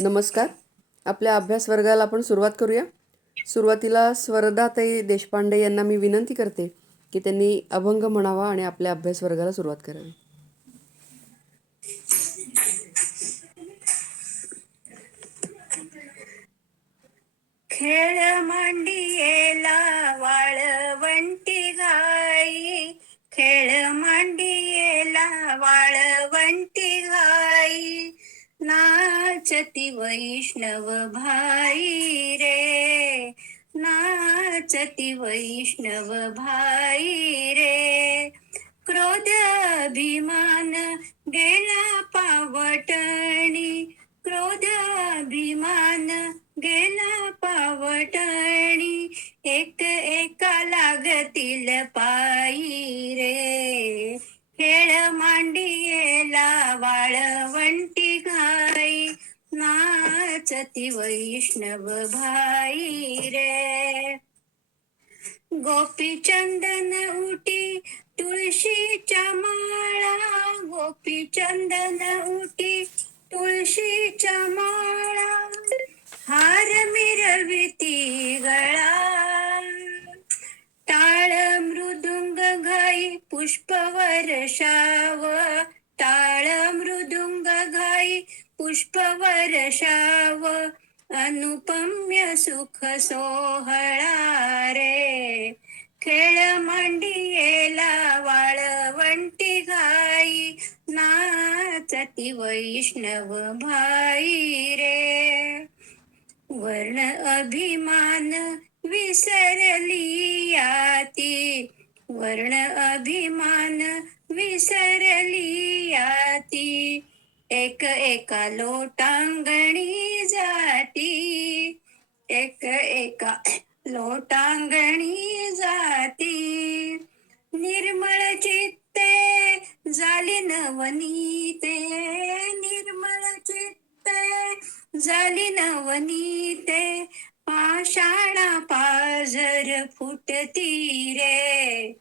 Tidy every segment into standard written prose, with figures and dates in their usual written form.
नमस्कार. आपल्या अभ्यास वर्गाला आपण सुरुवात करूया. सुरुवातीला स्वरदाताई देशपांडे यांना मी विनंती करते की त्यांनी अभंग म्हणावा आणि आपल्या अभ्यास वर्गाला सुरुवात करावी. खेळ मांडियेला वाळवंटी गाई, खेळ मांडियेला वाळवंटी गाई, नाचती वैष्णव भाई रे, नाचती वैष्णव भाई रे. क्रोध अभिमान गेला पावटणी, क्रोध अभिमान गेला पावटणी, एक एका लागतील पायी रे. खेळ मांडियेला वाळवंटी गाई, नाचती वैष्णव भाई रे. गोपी चंदन उटी तुळशीच्या माळा, गोपी चंदन उटी तुळशीच्या माळा, हार मिरविती गळा, टाळ मृदुंग घाई पुष्प वर्षाव, टाळ मृदुंग घाई पुष्प वर्षाव, अनुपम्य सुख सोहळा रे. खेळ मांडियेला वाळवंटी गाई, नाचती वैष्णव भाई रे. वर्ण अभिमान विसरली याती, वर्ण अभिमान विसरली याती, एक एका लोटांगणी जाती, एक एका लोटांगणी जाती. निर्मळ चित्ते झाली नवनीते, निर्मळ चित्ते झाली नवनीते, पाषाणा पाझर फुटती रे.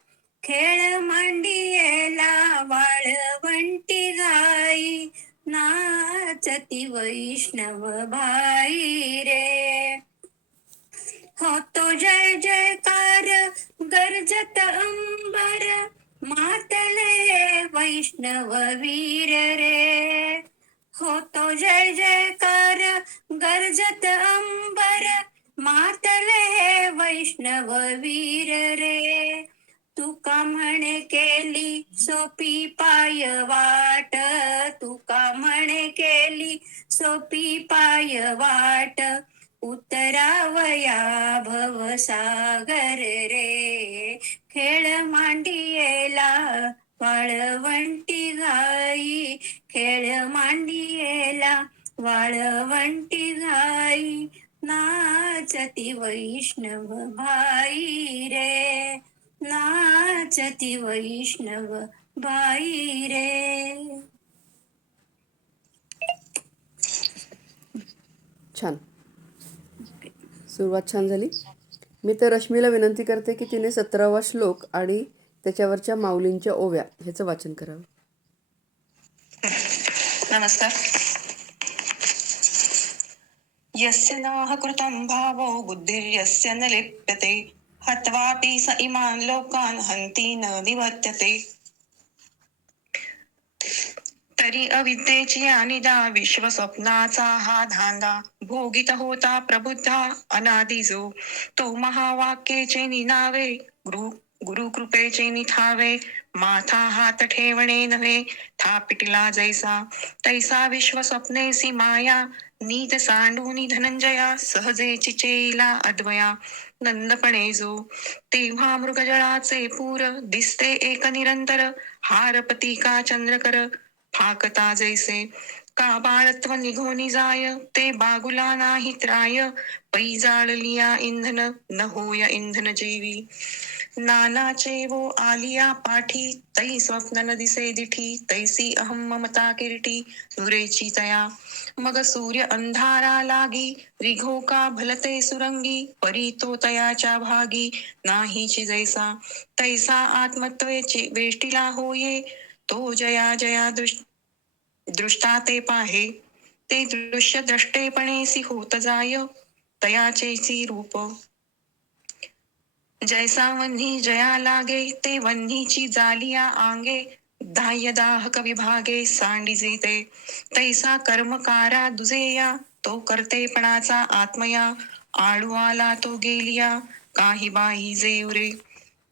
खेळ मांडियेला वाळवंटी गाई, नाचती वैष्णव भाई रे. होतो जय जयकार गरजत अंबर, मातले वैष्णव वीर रे. होतो जय जयकार गरजत अंबर, मातले वैष्णव वीर रे. तुका म्हणे केली सोपी पाय वाट, तुका म्हणे केली सोपी पाय वाट, उतरावया भवसागर रे. खेळ मांडियेला वाळवंटी गाई, खेळ मांडियेला वाळवंटी गाई, नाचती वैष्णव भाई रे, नाचती वैष्णव भाई रे. छान. सुरुवात छान झाली. मी तर रश्मीला विनंती करते की तिने 17वा श्लोक आणि त्याच्यावरच्या माऊलींच्या ओव्या ह्याचं वाचन करावं. नमस्कार. यस्य नाह कृतं भावो बुद्धिर्यस्य न लिप्यते, हत्वापि स इमान् लोकान् हन्ति न निवर्त्यते. तरी अविद्येची अनिदा विश्वस्वप्नाचा हा धांदा, भोगित होता प्रबुद्धा अनादिजो, तो महावाक्याचे निनावे, गुरु कृपेचे निथावे, माथा हात ठेवणे नव्हे, थापिटला जैसा, तैसा विश्वस्वप्नेसी माया, नीत सांडूनी धनंजया, सहजेची चेला अद्वया, नंदपणे जो, तेव्हा मृगजळाचे पूर, दिसते एक निरंतर, हारपती का चंद्रकर, फाकता जैसे, का बाळत्व निघोनी जाय, ते बागुला नाही त्राय, पै जाळलिया इंधन, न होय इंधन जेवी, नानाचे वो आलिया पाठी, तै स्वप्न न दिसे दिठी, तैसी अहम ममता किरटी, धुरेची तया, मग सूर्य अंधारा लागी, रिघो का भलते सुरंगी, परी तो तयाच्या भागी, नाहीची जैसा, तैसा आत्मत्वेची वेष्टिला होये, तो जया जया दृष्टा ते पाहे, ते दृश्य द्रष्टेपणेसी होत जाय तयाचेची रूप. जैसा वन्ही जया लागे ते वन्हीची जालिया आंगे. दाह्य दाहक विभागे सांडिजे ते तैसा कर्मकारा दुजेया. तो कर्तेपणाचा आत्मया आळू आला तो गेलिया काही बाही जे उरे.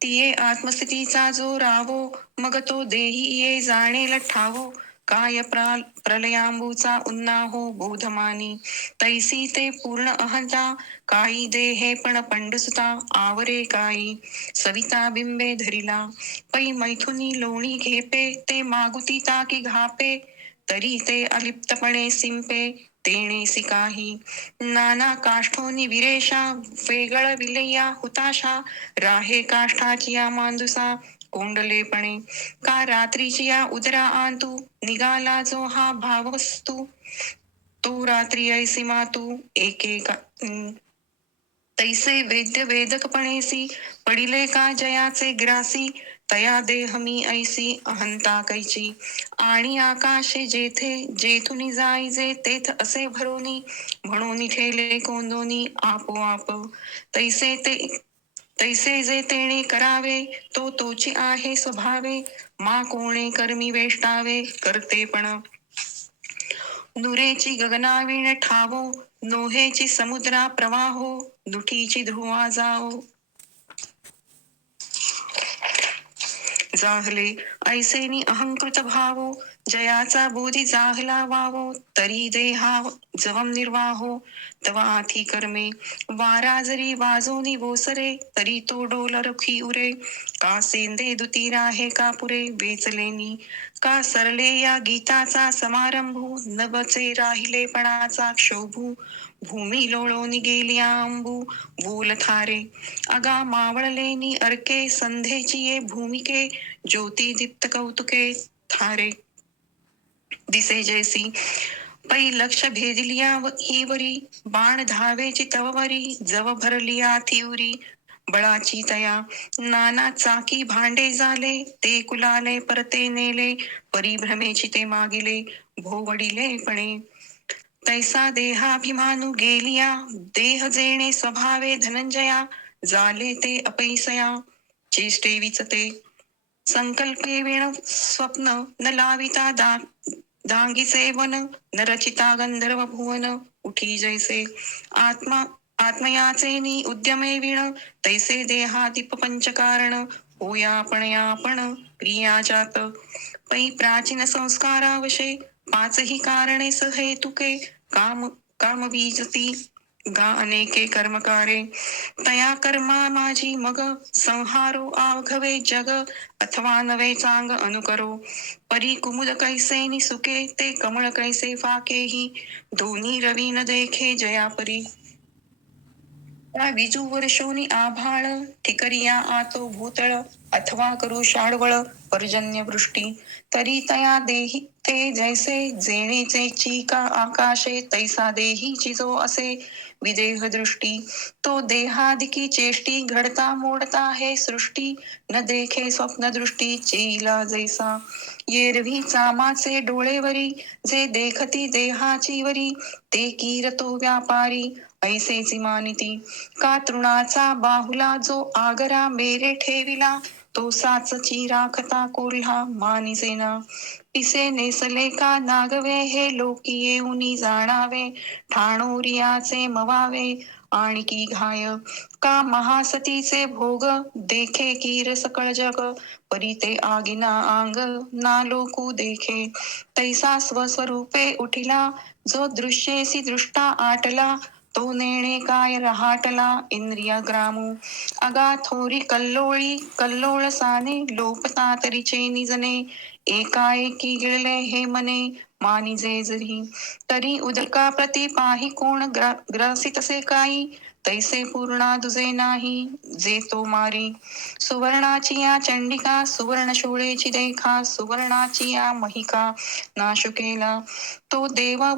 तिये आत्मस्थितीचा जो रावो मग तो देही ये जाणेल ठावो. काय प्रलयांबूचा उन्नाहो बोधमानी तैसी ते पूर्ण अहंता. काही देहे पण पंडसुता आवरे काही सविता बिंबे धरिला. पै मैथुनी लोणी घेपे ते मागुती ताकी घापे. तरी ते अलिप्तपणे सिंपे तेणेसी काही. नाना काष्ठोनी विरेशा वेगळ विलया हुताशा. राहे काष्ठाचिया मांदुसा कोंडलेपणे. का रात्रीचिया उदरा आंतू निघाला जो हा भाववस्तू. तो रात्री ऐसी मातू एकेका तैसे वेद्य वेदकपणेसी पडिले का जयाचे ग्रासी. तया देह मी ऐसी अहंता कैची. आणि आकाशे जेथे जेथुनी जाईजे तेथ असे भरोनी. म्हणून ठेले कोंदोनी आपोआप. तैसे जे तेणे करावे तो तोची आहे स्वभावे. मा कोणे कर्मी वेष्टावे करतेपण. नुरेची गगनावीण ठावो नोहेची समुद्रा प्रवाहो. दुटीची ध्रुवा जाओ. जाहले ऐसेनी अहंकृत भावो. जयाचा बोधी जाहला वावो. तरी देहा जवम निर्वाहो तवा आथी कर्मे. वारा जरी वाजोनी वोसरे तरी तो डोल रखी उरे. का सेंदे दुती राहे का पुरे वेचलेनी. का सरले या गीताचा समारंभू न बचे राहिलेपणाचा क्षोभू. भूमी लोळोनी गेली आंबू बोल थारे. अगा मावळलेनी अर्के संध्येची ये भूमिके. ज्योती दीप्त कौतुके थारे दिसे जैसी. पै लक्ष भेदिलिया ही वरी बाण धावेची तववरी. जव भरलिया थिउरी बळाची तया. नाना चाकी भांडे झाले ते कुलाले परते नेले. परिभ्रमेची ते मागिले भोवडिले पणे. तैसा देहाभिमानू गेलिया देह जेणे स्वभावे धनंजया. झाले ते अपैसया चेष्टे विचते. संकल्पे विण स्वप्न न लाविता दांगीचे वन. न रचिता गंधर्व भुवन उठी जैसे. आत्मयाचे नि उद्यमे विण तैसे देहादीप पंचकारण. होया आपण क्रिया जात. पै प्राचीन संस्कारावशे पाचही कारणे सहेतुके. काम बीजती गा अनेके कर्मकारे. तया कर्मा माझी मग संहारो आघवे जग. अथवा नवे चांग अनुकरो. परी कुमुद कैसे नि सुके ते कमळ कैसे फाकेही. दोन्ही रवी न देखे जया परी. त्या विजू वर्षोनी आभाळ ठिकरिया आतो भूतळ. अथवा करू शाळवळ पर्जन्य वृष्टी. तरी तया देही ते जैसे जेणेचे चीका आकाशे. तैसा देहीची जो असे विदेह दृष्टी. तो देहादिकी चेष्टी घडता मोडता हे सृष्टी. न देखे स्वप्न दृष्टी चेईला जैसा. येरवी चामाचे डोळेवरी जे देखती देहाची वरी. ते कीरतो व्यापारी ऐसेची मानिती. का तृणाचा बाहुला जो आगरा मेरे ठेविला. तो साचची राखता कोल्हा मानिसेना. पिसे नेसले का नागवे हे लोकी येऊनी जाणावे. ठाणोरियाचे मवावे आणिकी घाय. का महासतीचे भोग देखे कीर सकळ जग. परी ते आगिना आंग ना लोकू देखे. तैसा स्वस्वरूपे उठिला जो दृश्येसी दृष्टा आटला. तो नेणे काय रहाटला इंद्रिय ग्रामू. अगा थोरी कल्लोळी कल्लोळसाने लोपता तरीचे निजने. एकाएकी गिळले हे मने मानिजे जरी. तरी उदका प्रति पाही कोण ग्रासितसे काही. तैसे पूर्णा दुजे नाही जे तो मारी. सुवर्णाची या चंडिका सुवर्ण शोळेची देखा. सुवर्णाची या महिका नाश केला. तो देवा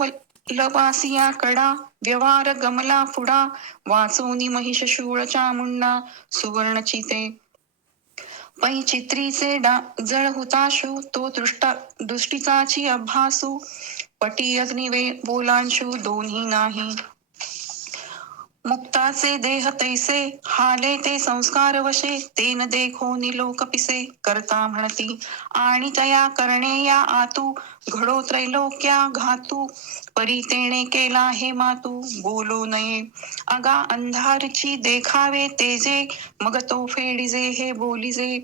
लवासिया कडा व्यवहार गमला पुढा. वाचोनी महिष शूळ चामुंडा सुवर्णची ते. पै चित्रीचे जळ हुताशु तो दृष्टीचाची अभासू. पटी अग्निवे बोलांशू दोन्ही नाही. मुक्ताचे देह तैसे हाले ते संस्कार वशे, तेन देखो निलोक पिसे करता म्हणती. आणि तया करणे या आतू घडो त्रैलोक्या घातू. परी तेणे केला हे मातू बोलो नये. अगा अंधारची देखावे तेजे, मग तो फेडिजे हे बोलिजे.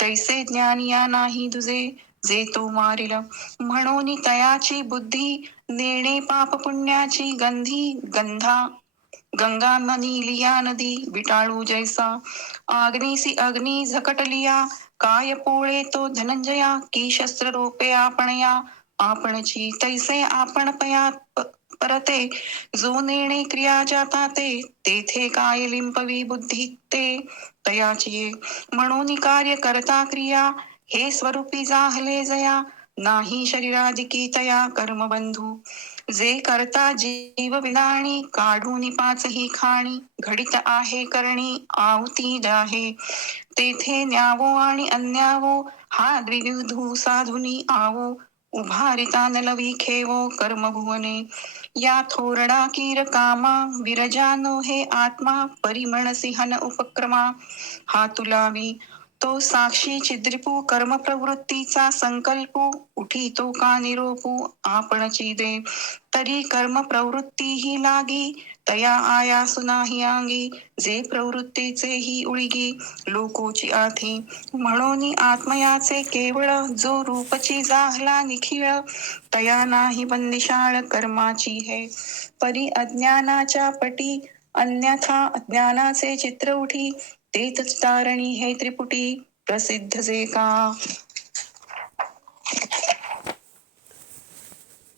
तैसे ज्ञानिया नाही तुझे, जे तो मारिल. म्हणून तयाची बुद्धी नेणे पाप पुण्याची गंधी. गंगा लिया नदी विटाळू जैसा. आग्नीसी अग्नी झकटलिया, काय पोळे तो धनंजया. की शस्त्र रोपे आपणया, आपणची तैसे आपण परते. जो नेणे क्रिया जाता ते, तेथे काय लिंपवी बुद्धी ते तयाची. म्हणून कार्य करता क्रिया, हे स्वरूपी जाहले जया. नाही शरीराधिकी तया कर्मबंधू. जे करता जीव विदाणी, काढून पाचही खाणी. घडित आहे करणी आहुती दाहे, तेथे न्यावो आणि अन्यावो. हा द्विविधू साधुनी आवो, उभारिता नलवी खेवो कर्मभुवने. या थोरडा कीर कामा, विरजानो हे आत्मा. परिमणसी हन उपक्रमा, हा तुलावी. तो साक्षी छिद्रिपू कर्म प्रवृत्तीचा संकल्पू. उठी तो का निरोपू आपणची दे. तरी कर्म प्रवृत्ती ही लागी, तया आयासु नाही अंगी. जे प्रवृत्तीचे ही उळगी, लोकोची आधी. म्हणून आत्मयाचे केवळ, जो रूपची जाहला निखिळ. तया नाही बंदिशाळ कर्माची हे. परी अज्ञानाच्या पटी, अन्यथा ज्ञानाचे चित्र उठी. तेच तारणी हे त्रिपुटी, प्रसिद्ध जे का.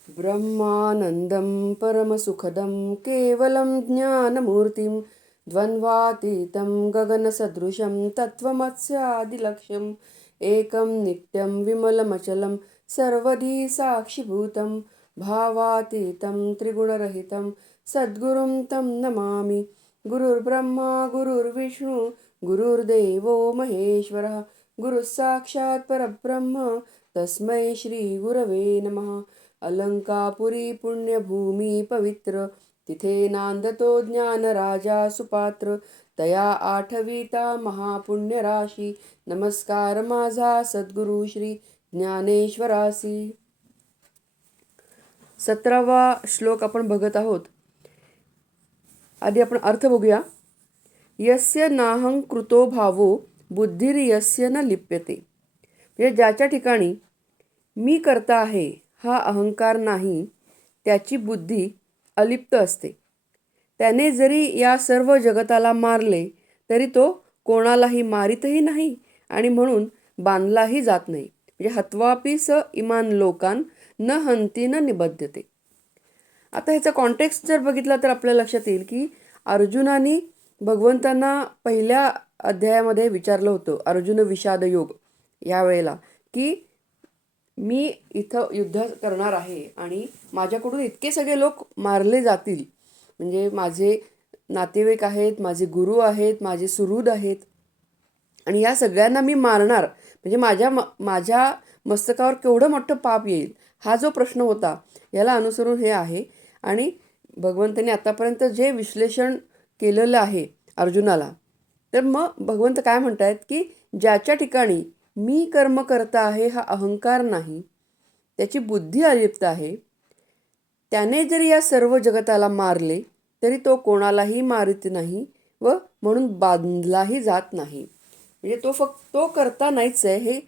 ब्रह्मानन्दं परमसुखदं केवलं ज्ञानमूर्तिं, द्वन्द्वातीतं गगनसदृशं तत्त्वमस्यादिलक्ष्यम्, एकं नित्यं विमलमचलं सर्वधी साक्षिभूतं, भावातीतं त्रिगुणरहितं सद्गुरुं तं नमामि. गुरुर्ब्रह्मा गुरुर्विष्णु गुरुर्देवो महेश्वरः, गुरुः साक्षात् परब्रह्म तस्मै श्रीगुरवे नमः. अलंकापुरी पुण्यभूमी पवित्र, तिथे नांदतो ज्ञानराजा सुपात्र. तया आठविता महापुण्यराशी, नमस्कार माझा सद्गुरु श्री ज्ञानेश्वरासी. 17वा श्लोक आपण बघत आहोत. आधी आपण अर्थ बघूया. यस्य नाहं कृतो भावो बुद्धिर्यस्य न लिप्यते. म्हणजे ज्याच्या ठिकाणी मी करता आहे हा अहंकार नाही, त्याची बुद्धी अलिप्त असते. त्याने जरी या सर्व जगताला मारले तरी तो कोणालाही मारितही नाही आणि म्हणून बांधलाही जात नाही. म्हणजे हत्वापि स इमान लोकान न हंती न निबध्यते. आता ह्याचा कॉन्टेक्स्ट जर बघितला तर आपल्या लक्षात येईल की अर्जुनाने भगवंतांना पहिल्या अध्यायामध्ये विचारलं होतं, अर्जुन विषाद योग या वेळेला, की मी इथं युद्ध करणार आहे आणि माझ्याकडून इतके सगळे लोक मारले जातील. म्हणजे माझे नातेवाईक आहेत, माझे गुरु आहेत, माझे सुहृद आहेत आणि या सगळ्यांना मी मारणार म्हणजे माझ्या मस्तकावर केवढं मोठं पाप येईल, हा जो प्रश्न होता याला अनुसरून हे आहे. आणि भगवंतांनी आतापर्यंत जे विश्लेषण केलेलं आहे अर्जुनाला, तर मग भगवंत काय म्हणतायत की ज्याच्या ठिकाणी मी कर्म करता आहे हा अहंकार नाही, त्याची बुद्धी अलिप्त आहे, त्याने जरी या सर्व जगताला मारले तरी तो कोणालाही मारित नाही व म्हणून बांधलाही जात नाही. म्हणजे तो फक्त तो करता नाहीच आहे, हे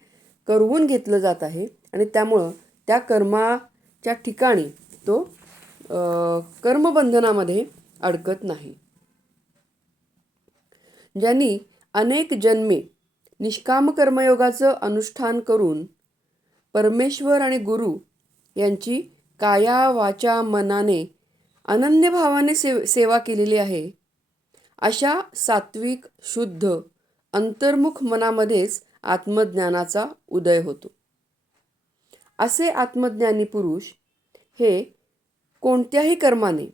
करवून घेतलं जात आहे आणि त्यामुळं त्या कर्माच्या ठिकाणी तो कर्मबंधनामध्ये अडकत नाही. ज्यांनी अनेक जन्मे निष्काम कर्मयोगाचं अनुष्ठान करून परमेश्वर आणि गुरु यांची काया वाचा मनाने अनन्य भावाने सेवा केलेली आहे, अशा सात्विक शुद्ध अंतर्मुख मनामध्येच आत्मज्ञानाचा उदय होतो. असे आत्मज्ञानी पुरुष हे कोणत्याही कर्माने,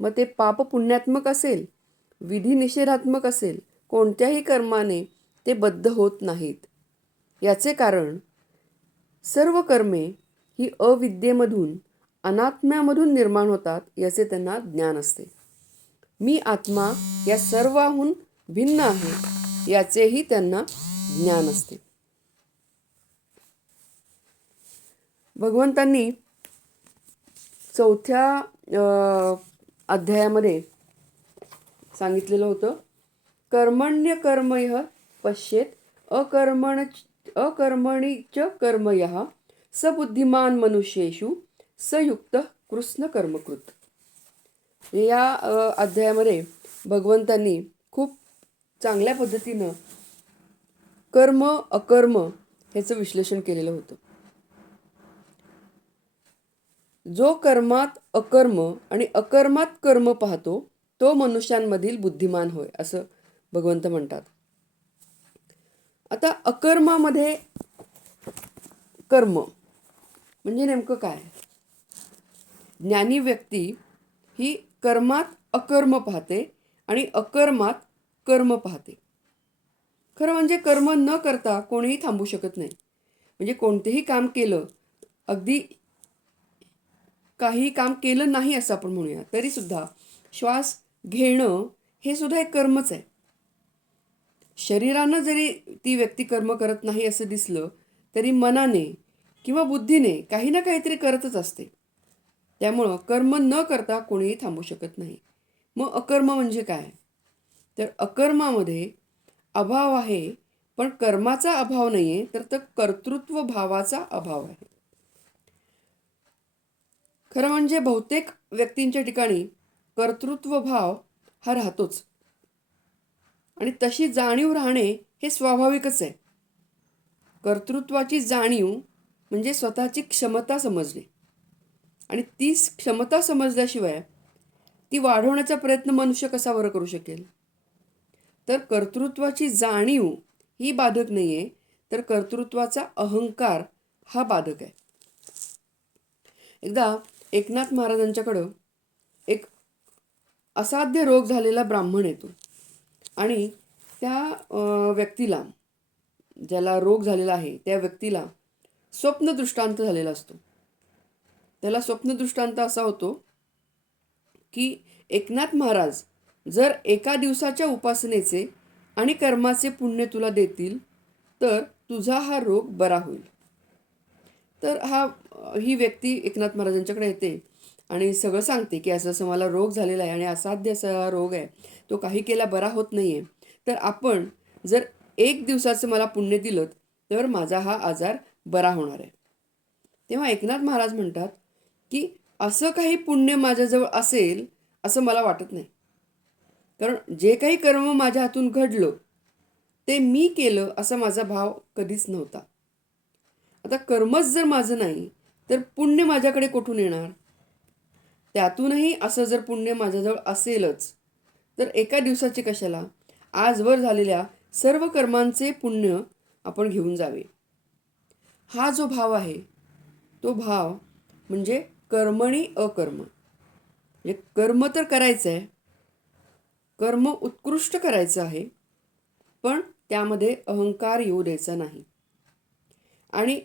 मग ते पाप पुण्यात्मक असेल, विधी निषेधात्मक असेल, कोणत्याही कर्माने ते बद्ध होत नाहीत. याचे कारण सर्व कर्मे ही अविद्येमधून अनात्म्यामधून निर्माण होतात याचे त्यांना ज्ञान असते. मी आत्मा या सर्वाहून भिन्न आहे याचेही त्यांना ज्ञान असते. भगवंतांनी 4थ्या अध्यायामध्ये सांगितलेलं होतं, कर्मण्य कर्मयः पश्येत अकर्मणि च कर्मयः स बुद्धिमान मनुष्येषु स युक्त कृष्ण कर्मकृत. या अध्यायामध्ये भगवंतांनी खूप चांगल्या पद्धतीनं कर्म अकर्म ह्याचं विश्लेषण केलेलं होतं. जो कर्मात अकर्म आणि अकर्मात कर्म पाहतो तो मनुष्यांमधील बुद्धिमान होय, असं भगवंत म्हणतात. आता अकर्मामध्ये कर्म म्हणजे नेमकं काय? ज्ञानी व्यक्ती ही कर्मात अकर्म पाहते आणि अकर्मात कर्म पाहते. खरं म्हणजे कर्म न करता कोणीही थांबू शकत नाही. म्हणजे कोणतेही काम केलं, अगदी काही काम केलं नाही असं आपण म्हणूया, तरी सुद्धा श्वास घेणं हे सुद्धा एक कर्मच आहे. शरीरानं जरी ती व्यक्ती कर्म करत नाही असं दिसलं तरी मनाने किंवा बुद्धीने काही ना काहीतरी करतच असते. त्यामुळं कर्म न करता कोणीही थांबू शकत नाही. मग अकर्म म्हणजे काय? तर अकर्मामध्ये अभाव आहे, पण कर्माचा अभाव नाही आहे, तर कर्तृत्व भावाचा अभाव आहे. खरं म्हणजे बहुतेक व्यक्तींच्या ठिकाणी कर्तृत्व भाव हा राहतोच आणि तशी जाणीव राहणे हे स्वाभाविकच आहे. कर्तृत्वाची जाणीव म्हणजे स्वतःची क्षमता समजणे आणि ती क्षमता समजल्याशिवाय ती वाढवण्याचा प्रयत्न मनुष्य कसा बरं करू शकेल? तर कर्तृत्वाची जाणीव ही बाधक नाही आहे, तर कर्तृत्वाचा अहंकार हा बाधक आहे. एकदा एकनाथ महाराजांच्याकडं एक असाध्य रोग झालेला ब्राह्मण येतो आणि त्या व्यक्तीला, ज्याला रोग झालेला आहे त्या व्यक्तीला स्वप्नदृष्टांत झालेला असतो. त्याला स्वप्नदृष्टांत असा होतो की एकनाथ महाराज जर एका दिवसाच्या उपासनेचे आणि कर्माचे पुण्य तुला देतील तर तुझा हा रोग बरा होईल. तर ही व्यक्ती एकनाथ महाराजांच्याकडे येते आणि सगळं सांगते की असं असं मला रोग झालेला आहे आणि असाध्य असा रोग आहे, तो काही केला बरा होत नाही आहे. तर आपण जर 1 दिवसाचं मला पुण्य दिलं तर माझा हा आजार बरा होणार आहे. तेव्हा एकनाथ महाराज म्हणतात की असं काही पुण्य माझ्याजवळ असेल असं मला वाटत नाही. कारण जे काही कर्म माझ्या हातून घडलं ते मी केलं असा माझा भाव कधीच नव्हता. आता कर्मच जर माझं नाही तर पुण्य माझ्याकडे कुठून येणार? त्यातूनही असं जर पुण्य माझ्याजवळ असेलच तर एका दिवसाचे कशाला, आजवर झालेल्या सर्व कर्मांचे पुण्य आपण घेऊन जावे. हा जो भाव आहे तो भाव म्हणजे कर्मणी अकर्म. म्हणजे कर्म तर करायचं आहे, कर्म उत्कृष्ट करायचं आहे, पण त्यामध्ये अहंकार येऊ द्यायचा नाही. आणि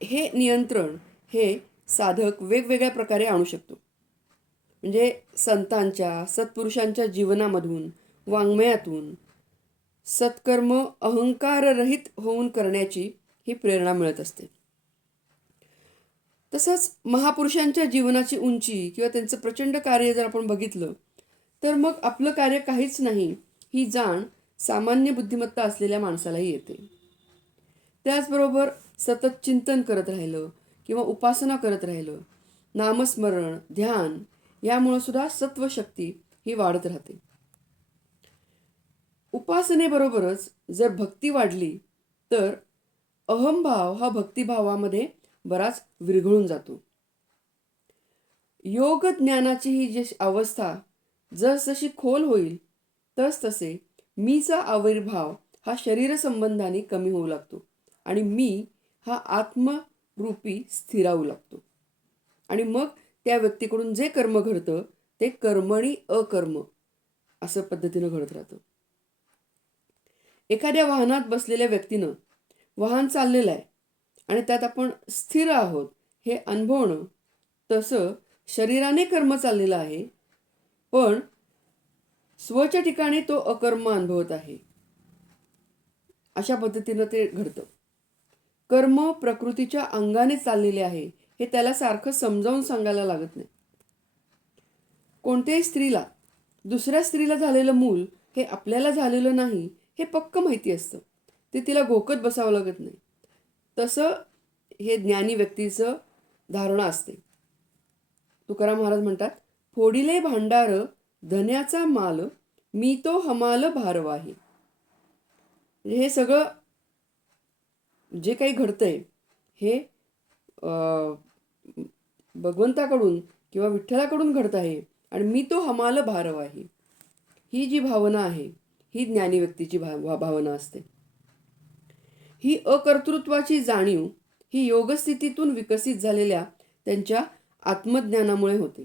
हे नियंत्रण हे साधक वेगवेगळ्या प्रकारे आणू शकतो. म्हणजे संतांच्या सत्पुरुषांच्या जीवनामधून, वाङ्मयातून सत्कर्म अहंकाररहित होऊन करण्याची ही प्रेरणा मिळत असते. तसंच महापुरुषांच्या जीवनाची उंची किंवा त्यांचं प्रचंड कार्य जर आपण बघितलं तर मग आपलं कार्य काहीच नाही ही जाण सामान्य बुद्धिमत्ता असलेल्या माणसालाही येते. त्याचबरोबर सतत चिंतन करत राहिलं किंवा उपासना करत राहिलं, नामस्मरण, ध्यान यामुळं सुद्धा सत्वशक्ती ही वाढत राहते. उपासनेबरोबरच जर भक्ती वाढली तर अहंभाव हा भक्तिभावामध्ये बराच विरघळून जातो. योग ज्ञानाची ही जी अवस्था जसजशी खोल होईल तसतसे मीचा आविर्भाव हा शरीर संबंधाने कमी होऊ लागतो आणि मी हा आत्मरूपी स्थिरावू लागतो. आणि मग त्या व्यक्तीकडून जे कर्म घडतं ते कर्मणी अकर्म असं पद्धतीनं घडत राहतं. एखाद्या वाहनात बसलेल्या व्यक्तीनं वाहन चाललेलं आहे आणि त्यात आपण स्थिर आहोत हे अनुभवणं तसं शरीराने कर्म चाललेलं आहे, पण स्वच्या ठिकाणी तो अकर्म अनुभवत आहे. अशा पद्धतीनं ते घडतं. कर्म प्रकृतीच्या अंगाने चाललेले आहे हे त्याला सारखं समजावून सांगायला लागत नाही. कोणत्याही स्त्रीला दुसऱ्या स्त्रीला झालेलं मूल हे आपल्याला झालेलं नाही हे पक्क माहिती असतं. ते तिला घोकत बसावं लागत नाही. तसं हे ज्ञानी व्यक्तीचं धारणा असते. तुकाराम महाराज म्हणतात, फोडिले भांडार धन्याचा माल, मी तो हमाल भारवाही. म्हणजे हे सगळं जे काही घडतंय हे भगवंताकडून किंवा विठ्ठलाकडून घडत आहे आणि मी तो हमाल भारवाही. ही जी भावना आहे ही ज्ञानी व्यक्तीची भावना असते. ही अकर्तृत्वाची जाणीव ही योगस्थितीतून विकसित झालेल्या त्यांच्या आत्मज्ञानामुळे होते.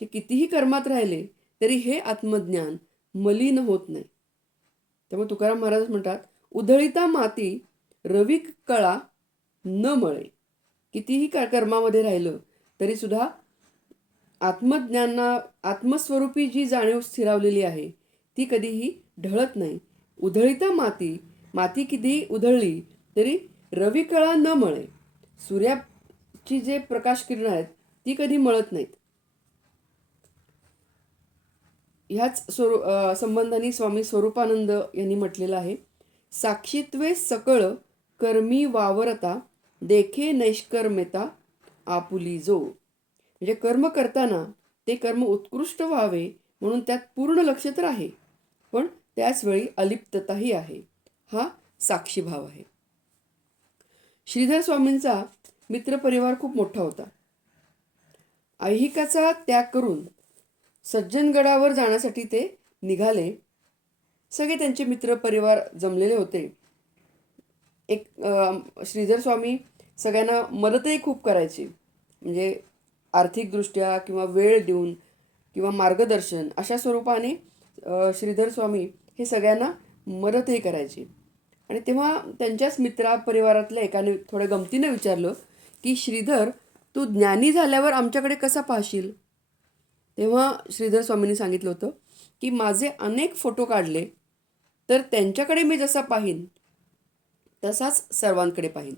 ते कितीही कर्मात राहिले तरी हे आत्मज्ञान मलिन होत नाही. त्यामुळे तुकाराम महाराज म्हणतात, उधळीता माती रवी कळा न मळे. कितीही कर्मामध्ये राहिलं तरी सुद्धा आत्मस्वरूपी जी जाणीव स्थिरावलेली आहे ती कधीही ढळत नाही. उधळीता माती कितीही उधळली तरी रवी कळा न मळे. सूर्याची जे प्रकाश किरण आहेत ती कधी मळत नाहीत. ह्याच संबंधाने स्वामी स्वरूपानंद यांनी म्हटलेलं आहे, साक्षीत्वे सकळ कर्मी वावरता देखे नैष्कर्म्यता आपुली जो. म्हणजे कर्म करताना ते कर्म उत्कृष्ट व्हावे म्हणून त्यात पूर्ण लक्ष तर आहे, पण त्याचवेळी अलिप्तताही आहे. हा साक्षीभाव आहे. श्रीधर स्वामींचा मित्रपरिवार खूप मोठा होता. ऐहिकाचा त्याग करून सज्जनगडावर जाण्यासाठी ते निघाले. सगळे त्यांचे मित्रपरिवार जमलेले होते. श्रीधर स्वामी सगळ्यांना मदतही खूप करायची. म्हणजे आर्थिकदृष्ट्या किंवा वेळ देऊन किंवा मार्गदर्शन अशा स्वरूपाने श्रीधर स्वामी हे सगळ्यांना मदतही करायचे. आणि तेव्हा त्यांच्याच मित्रपरिवारातल्या एकाने थोड्या गमतीनं विचारलं की, श्रीधर, तू ज्ञानी झाल्यावर आमच्याकडे कसा पाहशील? तेव्हा श्रीधर स्वामींनी सांगितलं होतं की, माझे अनेक फोटो काढले तर त्यांच्याकडे मी जसा पाहीन तसाच सर्वांकडे पाहीन.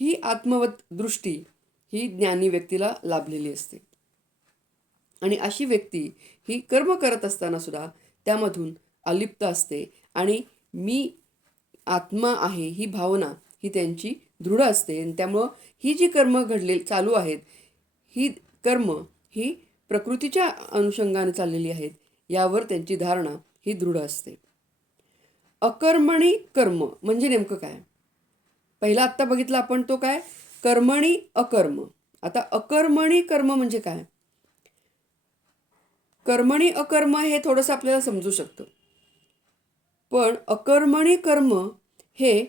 ही आत्मवत दृष्टी ही ज्ञानी व्यक्तीला लाभलेली असते. आणि अशी व्यक्ती ही कर्म करत असताना सुद्धा त्यामधून अलिप्त असते आणि मी आत्मा आहे ही भावना ही त्यांची दृढ असते. आणि त्यामुळं ही जी कर्म चालू आहेत ही कर्म ही प्रकृतीच्या अनुषंगाने चाललेली आहेत यावर त्यांची धारणा ही दृढ असते. अकर्मणी कर्म म्हणजे नेमकं काय? पहिला आत्ता बघितलं आपण तो काय, कर्मणी अकर्म. आता अकर्मणी कर्म म्हणजे काय? कर्मणी अकर्म हे थोडंसं आपल्याला समजू शकतं, पण अकर्मणी कर्म हे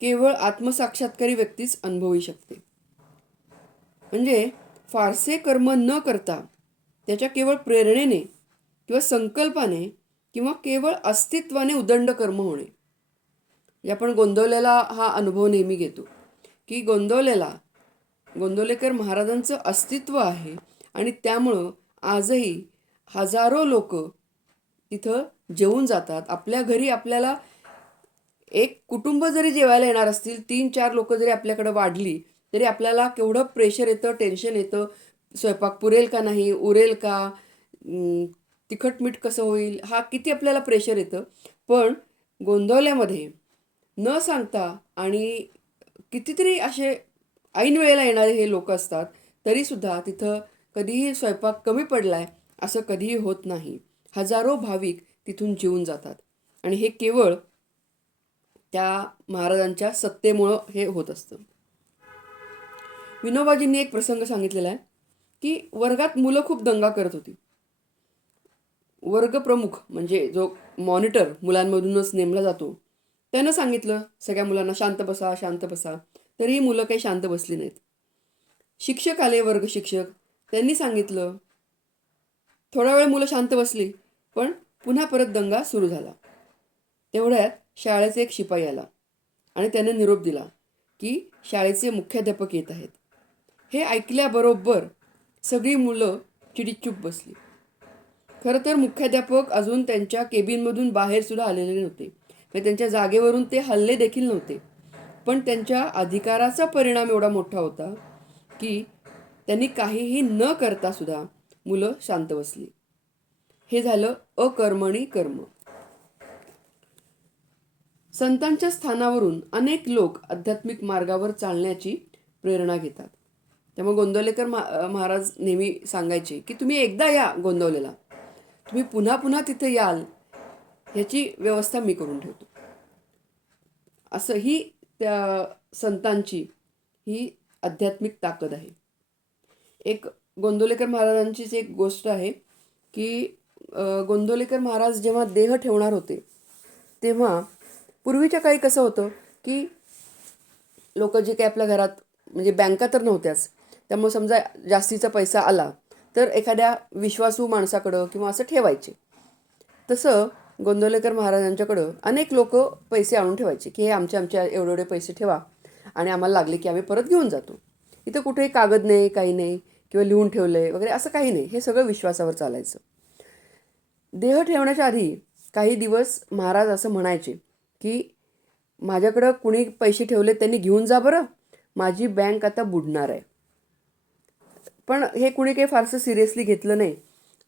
केवळ आत्मसाक्षात्कारी व्यक्तीच अनुभवू शकते. म्हणजे फारसे कर्म न करता त्याच्या केवळ प्रेरणेने किंवा संकल्पाने किंवा केवळ अस्तित्वाने उदंड कर्म होणे. आपण गोंदवलेला हा अनुभव नेहमी घेतो की गोंदवलेकर महाराजांचं अस्तित्व आहे आणि त्यामुळं आजही हजारो लोक तिथं जेवून जातात. आपल्या घरी आपल्याला एक कुटुंब जरी जेवायला येणार असतील, 3-4 लोक जरी आपल्याकडे वाढली तरी आपल्याला केवढं प्रेशर येतं, टेन्शन येतं. स्वयंपाक पुरेल का नाही, उरेल का, तिखट मीठ कसं होईल, हा किती आपल्याला प्रेशर येतं. पण गोंदवल्यामध्ये न सांगता आणि कितीतरी असे ऐन वेळेला येणारे हे लोक असतात तरीसुद्धा तिथं कधीही स्वयंपाक कमी पडलाय असं कधीही होत नाही. हजारो भाविक तिथून जेवून जातात आणि हे केवळ त्या महाराजांच्या सत्तेमुळं हे होत असतं. विनोबाजींनी एक प्रसंग सांगितलेला आहे की वर्गात मुलं खूप दंगा करत होती. वर्ग प्रमुख म्हणजे जो मॉनिटर मुलांमधूनच नेमला जातो त्यानं सांगितलं सगळ्या मुलांना, शांत बसा, शांत बसा. तरीही मुलं काही शांत बसली नाहीत. शिक्षक आले, वर्ग शिक्षक, त्यांनी सांगितलं. थोडा वेळ मुलं शांत बसली, पण पुन्हा परत दंगा सुरू झाला. तेवढ्यात शाळेचे एक शिपाई आला आणि त्याने निरोप दिला की शाळेचे मुख्याध्यापक येत आहेत. हे ऐकल्याबरोबर सगळी मुलं चिडीचूप बसली. खरं तर मुख्याध्यापक अजून त्यांच्या केबिनमधून बाहेर सुद्धा आलेले नव्हते. म्हणजे त्यांच्या जागेवरून ते हलले देखील नव्हते. पण त्यांच्या अधिकाराचा परिणाम एवढा मोठा होता की त्यांनी काहीही न करता सुद्धा मुलं शांत बसली. हे झालं अकर्मणी कर्म. संतांच्या स्थानावरून अनेक लोक आध्यात्मिक मार्गावर चालण्याची प्रेरणा घेतात. त्यामुळे गोंदवलेकर महाराज नेहमी सांगायचे की तुम्ही एकदा या गोंदवलेला, तुम्ही पुन्हा पुन्हा तिथे याल ह्याची व्यवस्था मी करून ठेवतो. असं ही त्या संतांची ही आध्यात्मिक ताकद आहे. एक गोंदवलेकर महाराजांचीच एक गोष्ट आहे की गोंदवलेकर महाराज जेव्हा देह ठेवणार होते तेव्हा पूर्वीच्या काळी कसं होतं की लोक जे काही आपल्या घरात, म्हणजे बँका तर नव्हत्याच, त्यामुळे समजा जास्तीचा पैसा आला तर एखाद्या विश्वासू माणसाकडं किंवा असं ठेवायचे. तसं गोंदवलेकर महाराजांच्याकडं अनेक लोक पैसे आणून ठेवायचे की हे आमच्या एवढे एवढे पैसे ठेवा आणि आम्हाला लागले की आम्ही परत घेऊन जातो. इथं कुठेही कागद नाही, काही नाही, किंवा लिहून ठेवलंय वगैरे असं काही नाही. हे सगळं विश्वासावर चालायचं. देह ठेवण्याच्या आधी काही दिवस महाराज असं म्हणायचे की माझ्याकडं कुणी पैसे ठेवले त्यांनी घेऊन जा बरं, माझी बँक आता बुडणार आहे. पण हे कुणी काही फारसं सिरियसली घेतलं नाही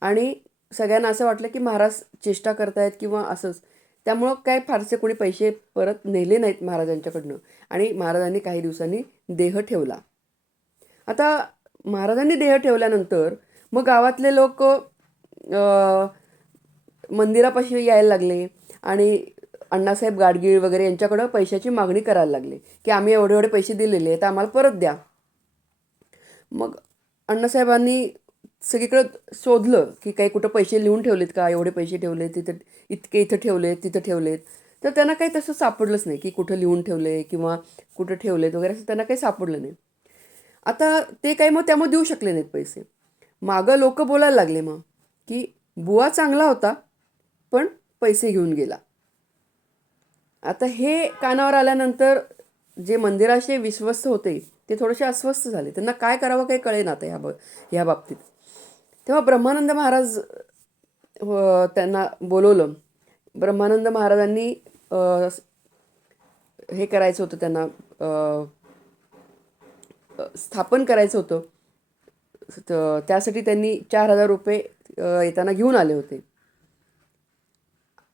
आणि सगळ्यांना असं वाटलं की महाराज चेष्टा करतायत किंवा असंच. त्यामुळं काय फारसे कोणी पैसे परत नेले नाहीत महाराजांच्याकडनं आणि महाराजांनी काही दिवसांनी देह ठेवला. आता महाराजांनी देह ठेवल्यानंतर मग गावातले लोक मंदिरापाशी यायला लागले आणि अण्णासाहेब गाडगीळ वगैरे यांच्याकडं पैशाची मागणी करायला लागले की आम्ही एवढे एवढे पैसे दिलेले आहेत, आम्हाला परत द्या. मग अण्णासाहेबांनी सगळीकडं शोधलं की काही कुठं पैसे लिहून ठेवलेत का, एवढे पैसे ठेवले तिथं, इतके इथं ठेवलेत तिथं ठेवलेत. तर त्यांना काही तसं सापडलंच नाही की कुठं लिहून ठेवले किंवा कुठं ठेवलेत वगैरे, असं त्यांना काही सापडलं नाही. आता ते काही मग त्यामुळे देऊ शकले नाहीत पैसे. मागं लोक बोलायला लागले मग की बुवा चांगला होता पण पैसे घेऊन गेला. आता हे कानावर आल्यानंतर जे मंदिराचे विश्वस्त होते ते थोडेसे अस्वस्थ झाले. त्यांना काय करावं काही कळेना आता ह्या बाबतीत. तेव्हा ब्रह्मानंद महाराज त्यांना बोलवलं. ब्रह्मानंद महाराजांनी हे करायचं होतं, त्यांना स्थापन करायचं होतं. त्यासाठी त्यांनी 4,000 रुपये येताना घेऊन आले होते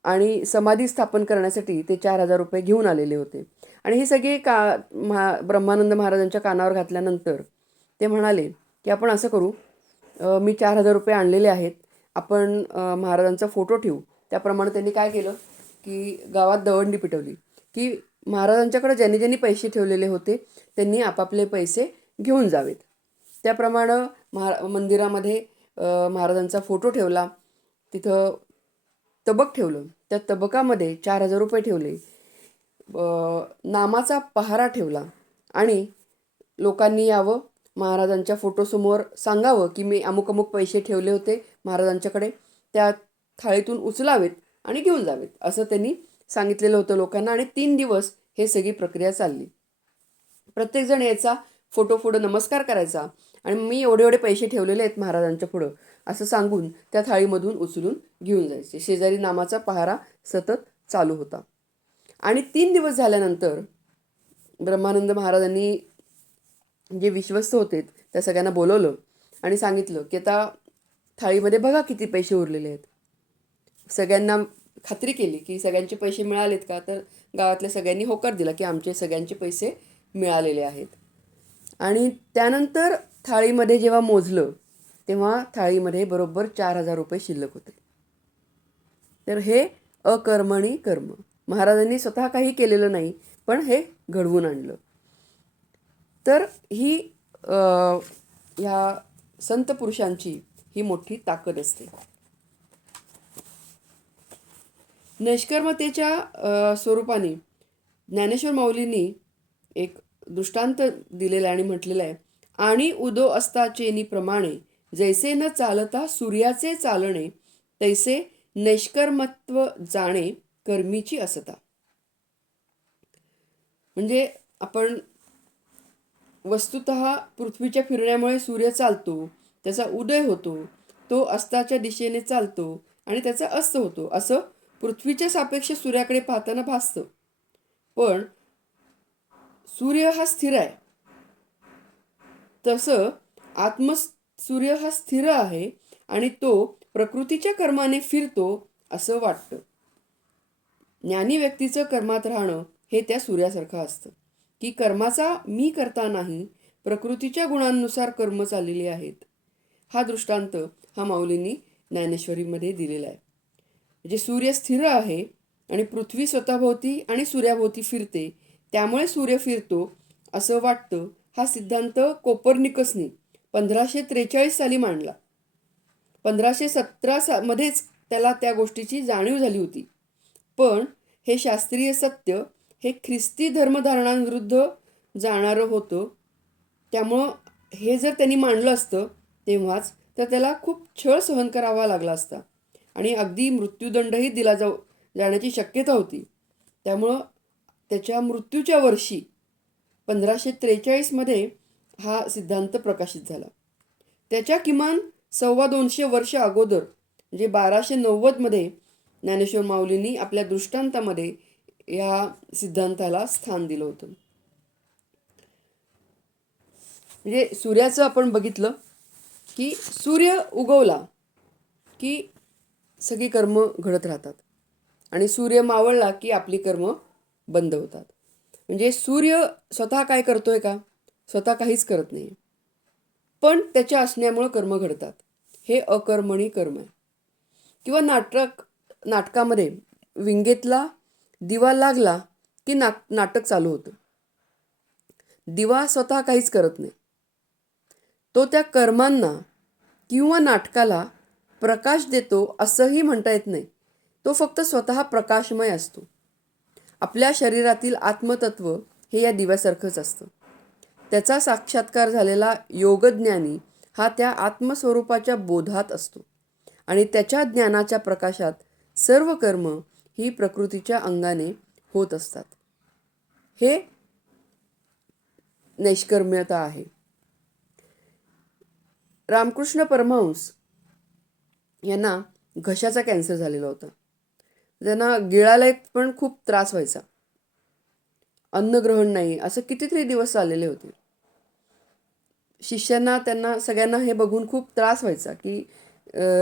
आणि समाधी स्थापन करण्यासाठी ते 4,000 रुपये घेऊन आलेले होते. आणि हे सगळे ब्रह्मानंद महाराजांच्या कानावर घातल्यानंतर ते म्हणाले की आपण असं करू, मी 4,000 रुपये आणलेले आहेत, आपण महाराजांचा फोटो ठेवू. त्याप्रमाणे त्यांनी काय केलं की गावात दवंडी पिटवली की महाराजांच्याकडे ज्यांनी ज्यांनी पैसे ठेवलेले होते त्यांनी आपापले पैसे घेऊन जावेत. त्याप्रमाणे मंदिरामध्ये महाराजांचा फोटो ठेवला, तिथं तबक ठेवलं, त्या तबकामध्ये 4,000 रुपये ठेवले, नामाचा पहारा ठेवला आणि लोकांनी यावं, महाराजांच्या फोटोसमोर सांगावं की मी अमुक अमुक पैसे ठेवले होते महाराजांच्याकडे, त्या थाळीतून उचलावेत आणि घेऊन जावेत, असं त्यांनी सांगितलेलं होतं लोकांना. आणि 3 दिवस हे सगळी प्रक्रिया चालली. प्रत्येकजण यायचा, फोटो पुढं नमस्कार करायचा आणि मी एवढे एवढे पैसे ठेवलेले आहेत महाराजांच्या पुढं असं सांगून त्या थाळीमधून उचलून घेऊन जायचे. शेजारी नामाचा पहारा सतत चालू होता. आणि 3 दिवस झाल्यानंतर ब्रह्मानंद महाराजांनी जे विश्वस्त होते त्या सगळ्यांना बोलवलं आणि सांगितलं की आता थाळीमध्ये बघा किती पैसे उरलेले आहेत. सगळ्यांना खात्री केली की सगळ्यांचे पैसे मिळालेत का, तर गावातल्या सगळ्यांनी होकार दिला की आमचे सगळ्यांचे पैसे मिळालेले आहेत. आणि त्यानंतर थाळीमध्ये जेव्हा मोजलं तेव्हा थाळीमध्ये बरोबर 4,000 रुपये शिल्लक होते. तर हे अकर्मणी कर्म. महाराजांनी स्वतः काही केलेलं नाही पण हे घडवून आणलं. तर ही ह्या संत पुरुषांची ही मोठी ताकद असते. निष्कर्मतेच्या स्वरूपाने ज्ञानेश्वर माऊलींनी एक दृष्टांत दिलेला आणि म्हटलेलं आहे, आणि उदो असता चेनी प्रमाणे जैसे न चालता सूर्याचे चालणे, तैसे नैष्कर्मत्व जाणे कर्मीची असता. म्हणजे आपण वस्तुतः पृथ्वीच्या फिरण्यामुळे सूर्य चालतो, त्याचा उदय होतो, तो अस्ताच्या दिशेने चालतो आणि त्याचा अस्त होतो, असं पृथ्वीच्या सापेक्ष सूर्याकडे पाहताना भासतं. पण सूर्य हा स्थिर आहे. तसं सूर्य हा स्थिर आहे आणि तो प्रकृतीच्या कर्माने फिरतो असं वाटतं. ज्ञानी व्यक्तीचं कर्मात राहणं हे त्या सूर्यासारखं असतं, की कर्माचा मी करता नाही, प्रकृतीच्या गुणांनुसार कर्म चाललेली आहेत. हा दृष्टांत हा माऊलींनी ज्ञानेश्वरीमध्ये दिलेला आहे. म्हणजे सूर्य स्थिर आहे आणि पृथ्वी स्वतःभोवती आणि सूर्याभोवती फिरते, त्यामुळे सूर्य फिरतो असं वाटतं. हा सिद्धांत कोपर्निकसनी 1543 साली मांडला. 1517 मध्येच त्याला त्या गोष्टीची जाणीव झाली होती. पण हे शास्त्रीय सत्य हे ख्रिस्ती धर्मधारणांविरुद्ध जाणारं होतं. त्यामुळं हे जर त्यांनी मांडलं असतं तेव्हाच, तर त्याला खूप छळ सहन करावा लागला असता आणि अगदी मृत्यूदंडही दिला जाण्याची शक्यता होती. त्यामुळं त्याच्या मृत्यूच्या वर्षी 1543 हा सिद्धांत प्रकाशित झाला. त्याच्या किमान 250 वर्ष अगोदर म्हणजे 1290 ज्ञानेश्वर माऊलींनी आपल्या दृष्टांतामध्ये या सिद्धांताला स्थान दिलं होतं. म्हणजे सूर्याचं आपण बघितलं की सूर्य उगवला की सगळी कर्म घडत राहतात आणि सूर्य मावळला की आपली कर्म बंद होतात. म्हणजे सूर्य स्वतः काय करतोय का? स्वतः काहीच करत नाही, पण त्याच्या असण्यामुळं कर्म घडतात. हे अकर्मणी कर्म आहे. किंवा नाटकामध्ये विंगेतला दिवा लागला की नाटक चालू होतं. दिवा स्वतः काहीच करत नाही, तो त्या कर्मांना किंवा नाटकाला प्रकाश देतो असंही म्हणता येत नाही. तो फक्त स्वतः प्रकाशमय असतो. आपल्या शरीरातील आत्मतत्व हे या दिव्यासारखंच असतं. त्याचा साक्षात्कार झालेला योगज्ञानी हा त्या आत्मस्वरूपाच्या बोधात असतो आणि त्याच्या ज्ञानाच्या प्रकाशात सर्व कर्म ही प्रकृतीच्या अंगाने होत असतात. हे नैष्कर्म्यता आहे. रामकृष्ण परमहंस यांना घशाचा कॅन्सर झालेला होता. त्यांना गिळायला पण खूप त्रास व्हायचा, अन्न ग्रहण नाही, असं कितीतरी दिवस चाललेले होते. शिष्यांना त्यांना सगळ्यांना हे बघून खूप त्रास व्हायचा की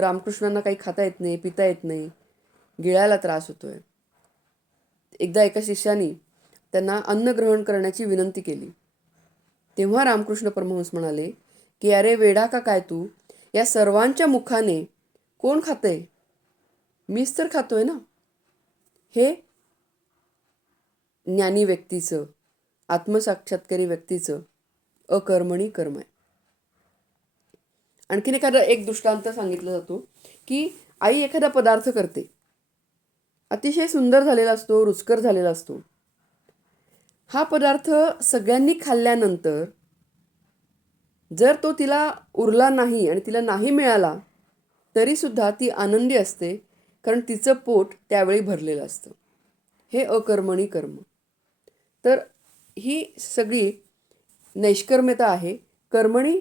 रामकृष्णांना काही खाता येत नाही, पिता येत नाही, गिळायला त्रास होतोय. एकदा एका शिष्याने त्यांना अन्न ग्रहण करण्याची विनंती केली. तेव्हा रामकृष्ण परमहंस म्हणाले की अरे वेडा का काय तू, या सर्वांच्या मुखाने कोण खातंय? मीच तर खातोय ना. हे ज्ञानी व्यक्तीचं, आत्मसाक्षात्कारी व्यक्तीचं अकर्मणी कर्म आहे. आणखीन एक दृष्टांत सांगितला जातो की आई एखादा पदार्थ करते, अतिशय सुंदर झालेला असतो, रुचकर झालेला असतो. हा पदार्थ सगळ्यांनी खाल्ल्यानंतर जर तो तिला उरला नाही आणि तिला नाही मिळाला तरीसुद्धा ती आनंदी असते, कारण तिचं पोट त्यावेळी भरलेलं असतं. हे अकर्मणी कर्म. तर ही सगळी नैष्कर्म्यता आहे. कर्मणी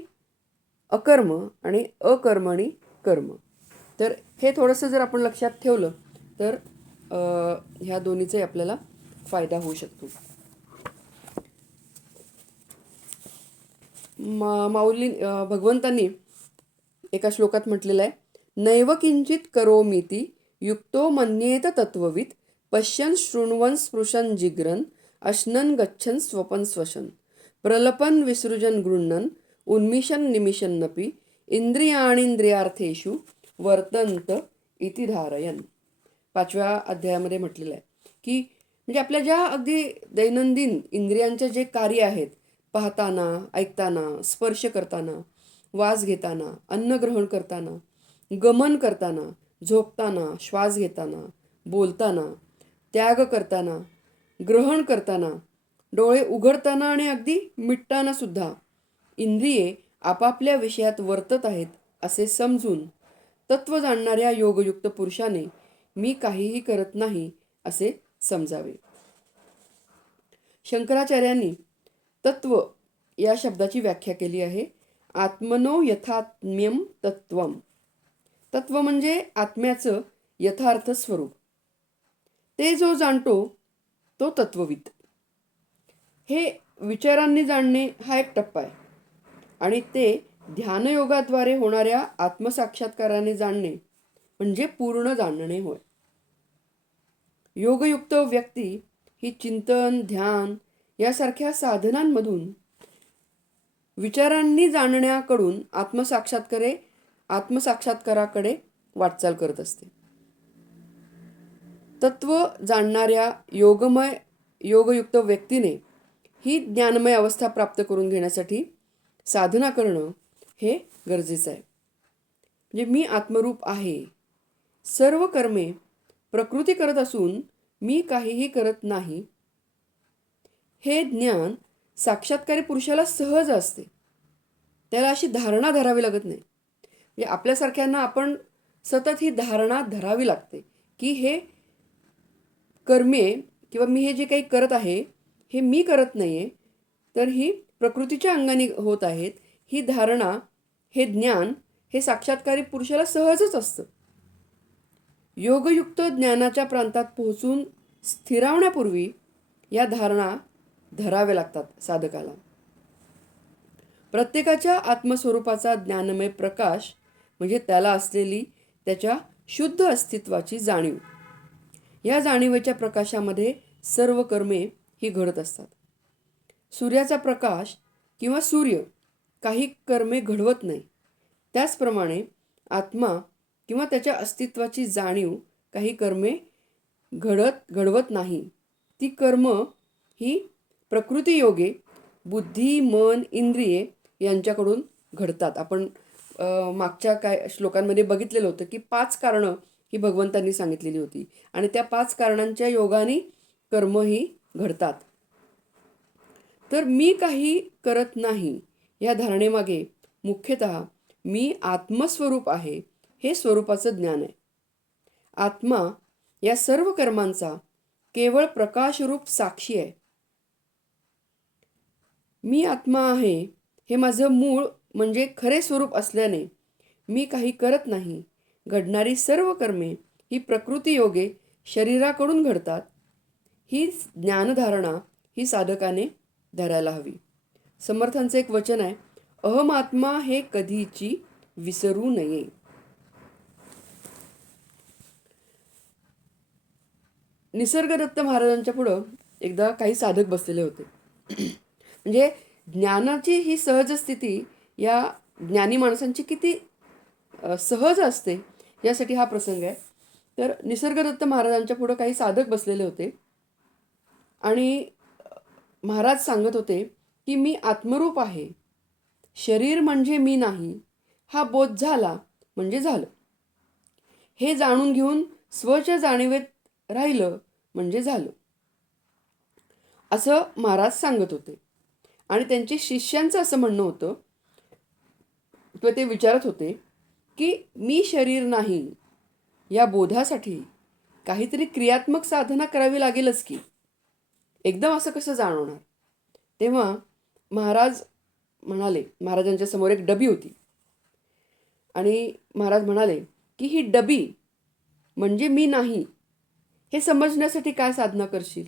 अकर्म आणि अकर्मणी कर्म. तर हे थोडंसं जर आपण लक्षात ठेवलं तर ह्या दोन्हीचाही आपल्याला फायदा होऊ शकतो. माऊली भगवंतांनी एका श्लोकात म्हटलेलं आहे, नैव किंचित करोमीति युक्तो मन्येत तत्ववित पश्यन शृण्वन् स्पृशन जिग्रन अश्नन गच्छन स्वपन स्वशन प्रलपन विसृजन गृह्णन उन्मिशन निमिषन्नपि इंद्रियाणींद्रियार्थेषु वर्तन्त इति धारयन. 5व्या अध्यायामध्ये म्हटलेलं आहे की म्हणजे आपल्या ज्या अगदी दैनंदिन इंद्रियांचे जे कार्य आहेत, पाहताना, ऐकताना, स्पर्श करताना, वास घेताना, अन्न ग्रहण करताना, गमन करताना, झोपताना, श्वास घेताना, बोलताना, त्याग करताना, ग्रहण करताना, डोळे उघडताना आणि अगदी मिटताना सुद्धा इंद्रिये आपापल्या विषयात वर्तत आहेत असे समजून तत्व जाणणाऱ्या योगयुक्त पुरुषाने मी काहीही करत नाही असे समजावे. शंकराचार्यांनी तत्व या शब्दाची व्याख्या केली आहे. आत्मनो यथात्म्यम तत्वम. तत्व म्हणजे आत्म्याचं यथार्थ स्वरूप. ते जो जाणतो तो तत्वविद. हे विचारांनी जाणणे हा एक टप्पा आहे आणि ते ध्यानयोगाद्वारे होणाऱ्या आत्मसाक्षात्काराने जाणणे म्हणजे पूर्ण जाणणे होय. योगयुक्त व्यक्ती ही चिंतन, ध्यान यासारख्या साधनांमधून विचारांनी जाणण्याकडून आत्मसाक्षात्काराकडे वाटचाल करत असते. तत्व जाणणाऱ्या योगयुक्त व्यक्तीने ही ज्ञानमय अवस्था प्राप्त करून घेण्यासाठी साधना करणं हे गरजेचं आहे. म्हणजे मी आत्मरूप आहे. सर्व कर्मे प्रकृती करत असून मी काहीही करत नाही. हे ज्ञान साक्षात्कारी पुरुषाला सहज असते. त्याला अशी धारणा धरावी लागत नाही. म्हणजे आपल्यासारख्यांना आपण सतत ही धारणा धरावी लागते की हे कर्मे किंवा मी हे जे काही करत आहे हे मी करत नाही आहे, तर ही प्रकृतीच्या अंगाने होत आहेत. ही धारणा, हे ज्ञान हे साक्षात्कारी पुरुषाला सहजच असतं. योगयुक्त ज्ञानाच्या प्रांतात पोहोचून स्थिरावण्यापूर्वी या धारणा धराव्या लागतात साधकाला. प्रत्येकाच्या आत्मस्वरूपाचा ज्ञानमय प्रकाश म्हणजे त्याला असलेली त्याच्या शुद्ध अस्तित्वाची जाणीव. या जाणीवेच्या प्रकाशामध्ये सर्व कर्मे ही घडत असतात. सूर्याचा प्रकाश किंवा सूर्य काही कर्मे घडवत नाही, त्याचप्रमाणे आत्मा किंवा त्याच्या अस्तित्वाची जाणीव काही कर्मे घडवत नाही. ती कर्म ही प्रकृती योगे बुद्धी, मन, इंद्रिये यांच्याकडून घडतात. आपण मागच्या काय श्लोकांमध्ये बघितलेलं होतं की 5 कारणं ही भगवंतांनी सांगितलेली होती आणि त्या 5 कारणांच्या योगाने कर्म ही घडतात. तर मी काही करत नाही या धारणेमागे मुख्यतः मी आत्मस्वरूप आहे हे स्वरूपाचं ज्ञान आहे. आत्मा या सर्व कर्मांचा केवळ प्रकाशरूप साक्षी आहे. मी आत्मा आहे हे माझं मूळ म्हणजे खरे स्वरूप असल्याने मी काही करत नाही. घडणारी सर्व कर्मे ही प्रकृती योगे शरीराकडून घडतात. ही ज्ञानधारणा ही साधकाने धरायला हवी. समर्थांचं एक वचन आहे, अहम आत्मा हे कधीची विसरू नये. निसर्गदत्त महाराजांच्या पुढं एकदा काही साधक बसलेले होते. म्हणजे ज्ञानाची ही सहज स्थिती या ज्ञानी माणसांची किती सहज असते यासाठी हा प्रसंग आहे. तर निसर्गदत्त महाराजांच्या पुढं काही साधक बसलेले होते आणि महाराज सांगत होते की मी आत्मरूप आहे, शरीर म्हणजे मी नाही हा बोध झाला म्हणजे झालं. हे जाणून घेऊन स्वच्या जाणीवेत राहिलं म्हणजे झालं, असं महाराज सांगत होते. आणि त्यांच्या शिष्यांचं असं म्हणणं होतं किंवा ते विचारत होते की मी शरीर नाही या बोधासाठी काहीतरी क्रियात्मक साधना करावी लागेलच की, एकदम असं कसं जाणवणार. तेव्हा महाराज म्हणाले, महाराजांच्या समोर एक डबी होती आणि महाराज म्हणाले की ही डबी म्हणजे मी नाही हे समजण्यासाठी काय साधना करशील.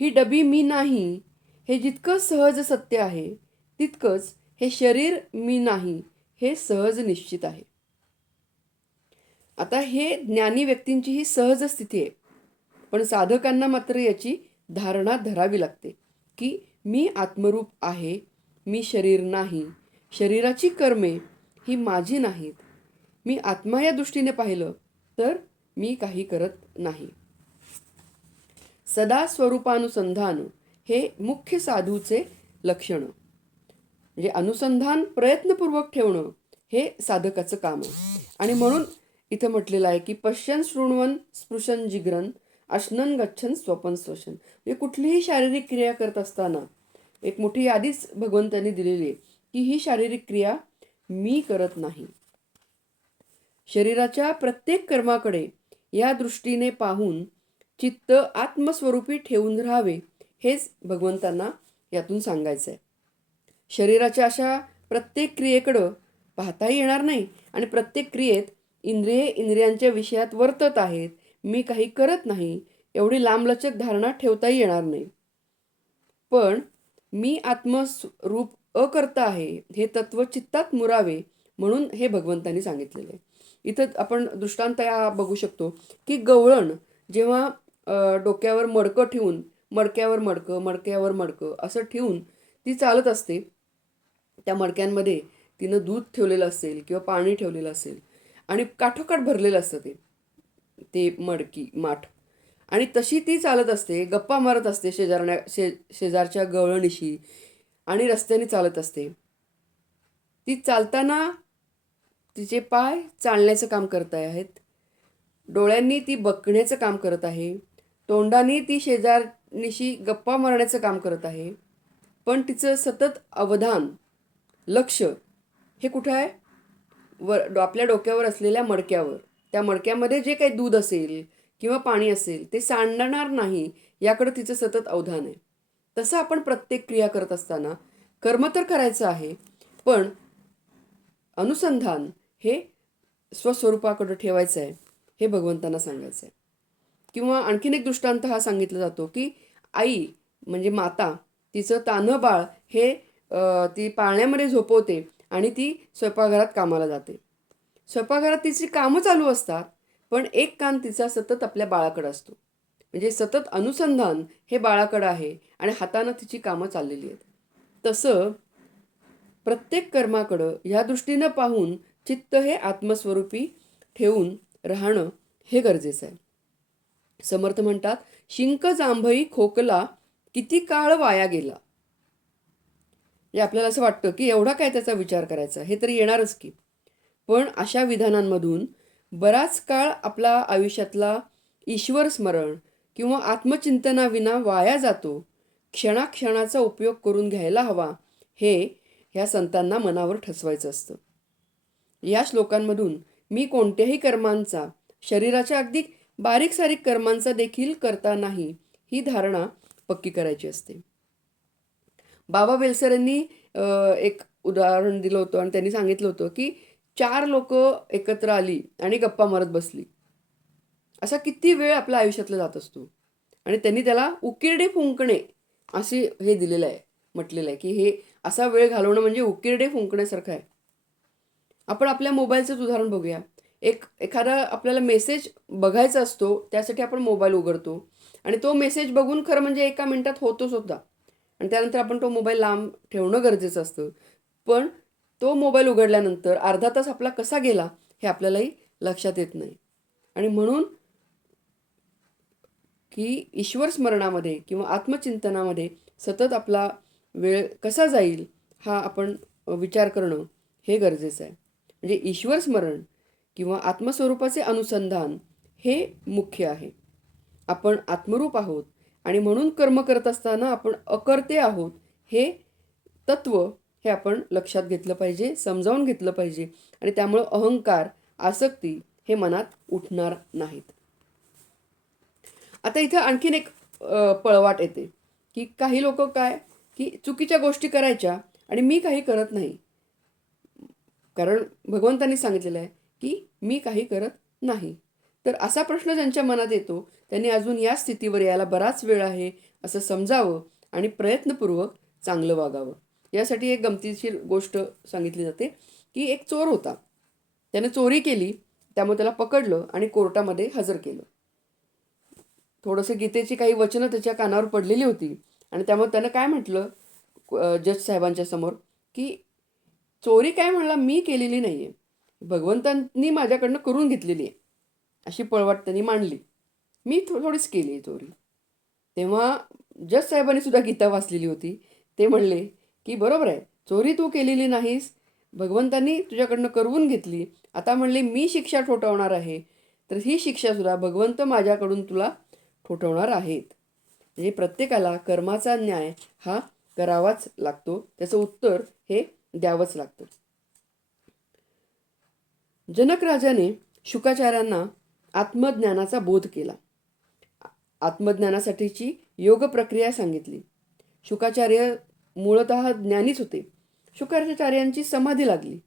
ही डबी मी नाही हे जितकं सहज सत्य आहे तितकंच हे शरीर मी नाही हे सहज निश्चित आहे. आता हे ज्ञानी व्यक्तींची ही सहज स्थिती आहे, पण साधकांना मात्र याची धारणा धरावी लागते की मी आत्मरूप आहे, मी शरीर नाही, शरीराची कर्मे ही माझी नाहीत, मी आत्मा या दृष्टीने पाहिलं तर मी काही करत नाही. सदा स्वरूपानुसंधान हे मुख्य साधूचे लक्षण. म्हणजे अनुसंधान प्रयत्नपूर्वक ठेवणं हे साधकाचं काम आहे. आणि म्हणून इथं म्हटलेलं आहे की पश्यन शृण्वन स्पृशन जिग्रन अश्नन गच्छन स्वपन स्वशन. म्हणजे कुठलीही शारीरिक क्रिया करत असताना एक मोठी यादीच भगवंतांनी दिलेली आहे की ही शारीरिक क्रिया मी करत नाही. शरीराच्या प्रत्येक कर्माकडे या दृष्टीने पाहून चित्त आत्मस्वरूपी ठेवून राहावे हेच भगवंतांना यातून सांगायचं आहे. शरीराच्या अशा प्रत्येक क्रियेकडं पाहताही येणार नाही आणि प्रत्येक क्रियेत इंद्रियांच्या विषयात वर्तत आहेत, मी काही करत नाही, एवढी लांबलचक धारणा ठेवताही येणार नाही. पण मी आत्मरूप अकर्ता आहे हे तत्व चित्तात मुरावे म्हणून हे भगवंतांनी सांगितलेलं आहे. इथं आपण दृष्टांत हा बघू शकतो की गवळण जेव्हा डोक्यावर मडकं ठेवून मडक्यावर मडकं मडक्यावर मडकं असं ठेवून ती चालत असते. त्या मडक्यांमध्ये तिनं दूध ठेवलेलं असेल किंवा पाणी ठेवलेलं असेल आणि काठोकाठ भरलेलं असतं ते मडकी माठ आणि तशी ती चालत असते, गप्पा मारत असते शेजारच्या गवळणीशी आणि रस्त्याने चालत असते. ती चालताना तिचे पाय चालण्याचं काम करत आहेत, डोळ्यांनी ती बघण्याचं काम करत आहे, तोंडाने ती शेजारनीशी गप्पा मारण्याचं काम करत आहे. पण तिचं सतत अवधान, लक्ष हे कुठं आहे? आपल्या डोक्यावर असलेल्या मडक्यावर. त्या मडक्यामध्ये जे काही दूध असेल किंवा पाणी असेल ते सांडणार नाही याकडे तिचं सतत अवधान आहे. तसं आपण प्रत्येक क्रिया करत असताना कर्म तर करायचं आहे, पण अनुसंधान हे स्वस्वरूपाकडे ठेवायचं आहे हे भगवंतांना सांगायचं आहे. किंवा आणखीन एक दृष्टांत हा सांगितला जातो की आई म्हणजे माता तिचं तान्हं बाळ हे ती पाळण्यामध्ये झोपवते आणि ती स्वयंपाकघरात कामाला जाते. स्वयंपाकघरात तिची कामं चालू असतात, पण एक कान तिचा सतत आपल्या बाळाकडे असतो. म्हणजे सतत अनुसंधान हे बाळाकडं आहे आणि हातानं तिची कामं चाललेली आहेत. तसं प्रत्येक कर्माकडं ह्या दृष्टीनं पाहून चित्त हे आत्मस्वरूपी ठेवून राहणं हे गरजेचं आहे. समर्थ म्हणतात, शिंक जांभई खोकला किती काळ वाया गेला. हे आपल्याला असं वाटतं की एवढा काय त्याचा विचार करायचा, हे तरी येणारच की. पण अशा विधानांमधून बराच काळ आपला आयुष्यातला ईश्वर स्मरण किंवा आत्मचिंतनाविना वाया जातो. क्षणाक्षणाचा उपयोग करून घ्यायला हवा हे ह्या संतांना मनावर ठसवायचं असतं. या श्लोकांमधून मी कोणत्याही कर्मांचा, शरीराच्या अगदी बारीक सारीक कर्मांचा देखील करता नाही ही धारणा पक्की करायची असते. बाबा बेलसरांनी एक उदाहरण दिलं होतं आणि त्यांनी सांगितलं होतं की 4 लोक एकत्र आली आणि गप्पा मारत बसली. असा किती वेळ आपल्या आयुष्यातला जात असतो आणि त्यांनी त्याला उकिरडे फुंकणे असे हे दिलेलं आहे, म्हटलेलं आहे की हे असा वेळ घालवणं म्हणजे उकिरडे फुंकण्यासारखं आहे. आपण आपल्या मोबाईलचंच उदाहरण बघूया. एखादा आपल्याला मेसेज बघायचा असतो, त्यासाठी आपण मोबाईल उघडतो आणि तो मेसेज बघून खरं म्हणजे 1 मिनिटात होतो सुद्धा आणि त्यानंतर आपण तो मोबाईल लांब ठेवणं गरजेचं असतं. पण तो मोबाईल उघडल्यानंतर अर्धा तास आपला कसा गेला हे आपल्यालाही लक्षात येत नाही. आणि म्हणून की ईश्वर स्मरणामध्ये किंवा आत्मचिंतनामध्ये सतत आपला वेळ कसा जाईल हा आपण विचार करणं हे गरजेचं आहे. म्हणजे ईश्वर स्मरण किंवा आत्मस्वरूपाचे अनुसंधान हे मुख्य आहे. आपण आत्मरूप आहोत आणि म्हणून कर्म करत असताना आपण अकर्ते आहोत हे तत्व हे आपण लक्षात घेतलं पाहिजे, समजावून घेतलं पाहिजे आणि त्यामुळं अहंकार, आसक्ती हे मनात उठणार नाहीत. आता इथं आणखीन एक पळवाट येते की काही लोक काय की चुकीच्या गोष्टी करायच्या आणि मी काही करत नाही. कारण भगवंतांनी सांगितलेलं आहे की मी काही करत नाही. तर असा प्रश्न ज्यांच्या मनात येतो त्यांनी अजून या स्थितीवर यायला बराच वेळ आहे असं समजावं आणि प्रयत्नपूर्वक चांगलं वागावं. यासाठी एक गमतीशीर गोष्ट सांगितली जाते की एक चोर होता. त्याने चोरी केली, त्यामुळे त्याला पकडलं आणि कोर्टामध्ये हजर केलं. थोडंसं गीतेची काही वचनं त्याच्या कानावर पडलेली होती आणि त्यामुळे त्यानं काय म्हटलं जज साहेबांच्या समोर की चोरी काय म्हणला मी केलेली नाही आहे, भगवंतांनी माझ्याकडनं करून घेतलेली आहे अशी पळवाट त्यांनी मांडली. मी थोडीच केली आहे चोरी. तेव्हा जज साहेबांनी सुद्धा गीता वाचलेली होती. ते म्हणले की बरोबर आहे, चोरी तू केलेली नाहीस, भगवंतांनी तुझ्याकडनं करवून घेतली. आता म्हणले मी शिक्षा ठोठावणार आहे, तर ही शिक्षासुद्धा भगवंत माझ्याकडून तुला ठोठवणार आहेत. म्हणजे प्रत्येकाला कर्माचा न्याय हा करावाच लागतो, त्याचं उत्तर हे द्यावंच लागतं. जनक राजाने शुकाचार्यांना आत्मज्ञानाचा बोध केला. आत्मज्ञानासाठीची योग प्रक्रिया सांगितली. शुकाचार्य मूळतः ज्ञानीच होते, शुक्राचार्यांची समाधी लागली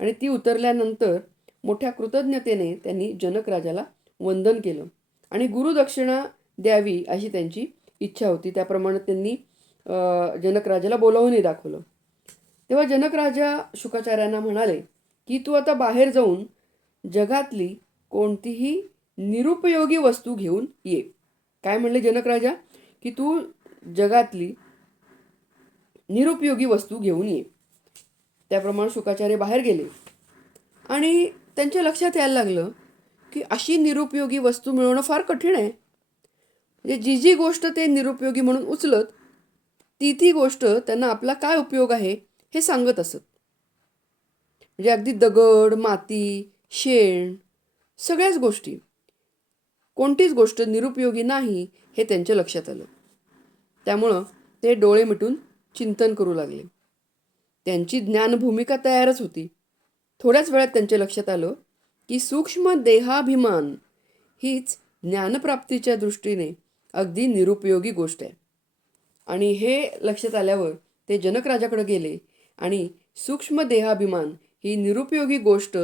आणि ती उतरल्यानंतर मोठ्या कृतज्ञतेने त्यांनी जनक राजाला वंदन केलं आणि गुरुदक्षिणा द्यावी अशी त्यांची इच्छा होती. त्याप्रमाणे त्यांनी जनक राजाला बोलावूनही दाखवलं. तेव्हा जनक राजा शुकाचार्यांना म्हणाले की तू आता बाहेर जाऊन जगातली कोणतीही निरुपयोगी वस्तू घेऊन ये. काय म्हणले जनक राजा? की तू जगातली निरुपयोगी वस्तू घेऊन ये. त्याप्रमाणे शुकाचार्य बाहेर गेले आणि त्यांच्या लक्षात यायला लागलं की अशी निरुपयोगी वस्तू मिळवणं फार कठीण आहे. म्हणजे जी जी गोष्ट ते निरुपयोगी म्हणून उचलत ती गोष्ट त्यांना आपला काय उपयोग आहे हे सांगत असत. म्हणजे अगदी दगड, माती, शेण, सगळ्याच गोष्टी, कोणतीच गोष्ट निरुपयोगी नाही हे त्यांच्या लक्षात आलं. त्यामुळं ते डोळे मिटून चिंतन करू लागले. त्यांची ज्ञानभूमिका तयारच होती. थोड्याच वेळात त्यांच्या लक्षात आलं की सूक्ष्म देहाभिमान हीच ज्ञानप्राप्तीच्या दृष्टीने अगदी निरुपयोगी गोष्ट आहे. आणि हे लक्षात आल्यावर ते जनक राजाकडे गेले आणि सूक्ष्म देहाभिमान ही निरुपयोगी गोष्ट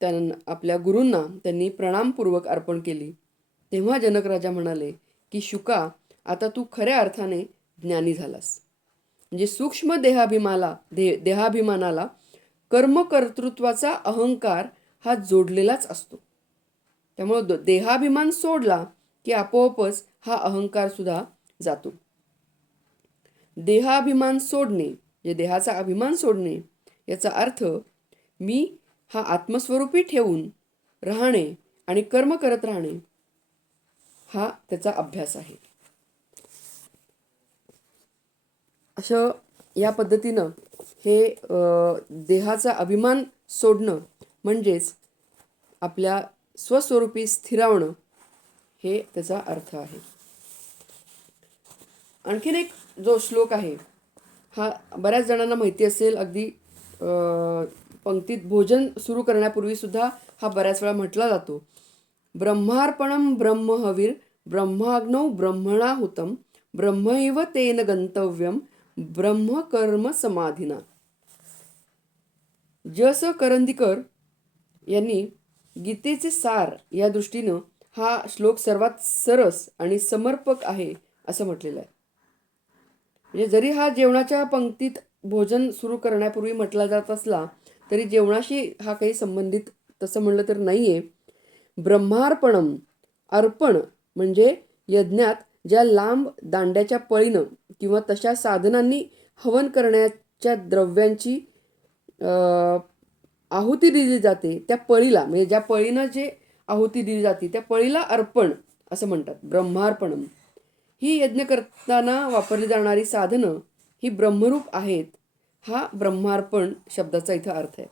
त्यांना आपल्या गुरूंना त्यांनी प्रणामपूर्वक अर्पण केली. तेव्हा जनक राजा म्हणाले की शुका, आता तू खऱ्या अर्थाने ज्ञानी झालास. म्हणजे सूक्ष्म देहाभिमानाला कर्मकर्तृत्वाचा अहंकार हा जोडलेलाच असतो. त्यामुळे देहाभिमान सोडला की आपोआपच हा अहंकार सुद्धा जातो. देहाभिमान सोडणे म्हणजे देहाचा अभिमान सोडणे याचा अर्थ मी हा आत्मस्वरूपी ठेवून राहणे आणि कर्म करत राहणे हा त्याचा अभ्यास आहे. असं या पद्धतीनं हे देहाचा अभिमान सोडणं म्हणजेच आपल्या स्वस्वरूपी स्थिरावणं हे त्याचा अर्थ आहे. आणखीन एक जो श्लोक आहे हा बऱ्याच जणांना माहिती असेल. अगदी पंक्तीत भोजन सुरू करण्यापूर्वी सुद्धा हा बऱ्याच वेळा म्हटला जातो. ब्रह्मार्पणम ब्रह्महविर ब्रह्माग्नौ ब्रह्मणाहुतम ब्रह्मैव तेन गंतव्यम ब्रह्मकर्म समाधिना. जस करंदीकर यांनी गीतेचे सार या दृष्टीनं हा श्लोक सर्वात सरस आणि समर्पक आहे असं म्हटलेलं आहे. म्हणजे जरी हा जेवणाच्या पंक्तीत भोजन सुरू करण्यापूर्वी म्हटला जात असला तरी जेवणाशी हा काही संबंधित तसं म्हणलं तर नाही आहे. ब्रह्मार्पणम, अर्पण म्हणजे यज्ञात ज्या लांब दांड्याच्या पळीनं किंवा तशा साधनांनी हवन करण्याच्या द्रव्यांची आहुती दिली जाते त्या पळीला, म्हणजे ज्या पळीनं जे आहुती दिली जाते त्या पळीला अर्पण असं म्हणतात. ब्रह्मार्पणम ही यज्ञ करताना वापरली जाणारी साधनं ही ब्रह्मरूप आहेत. हा ब्रह्मार्पण शब्दाचा इथं अर्थ आहे.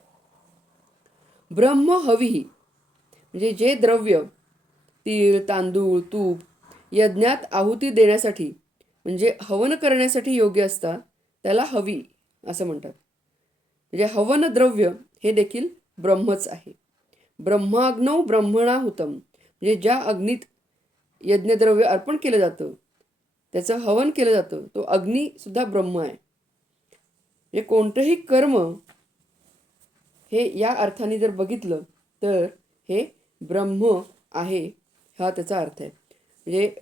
ब्रह्महवी म्हणजे जे द्रव्य तीळ, तांदूळ, तूप यज्ञात आहुती देण्यासाठी म्हणजे हवन करण्यासाठी योग्य असतात त्याला हवी असं म्हणतात. म्हणजे हवन द्रव्य हे देखील ब्रह्मच आहे. ब्रह्माग्नौ ब्रह्मणाहुतम म्हणजे ज्या अग्नीत यज्ञद्रव्य अर्पण केलं जातं त्याचं हवन केलं जातं तो अग्नी सुद्धा ब्रह्म आहे. म्हणजे कोणतंही कर्म हे या अर्थाने जर बघितलं तर हे ब्रह्म आहे हा त्याचा अर्थ आहे. म्हणजे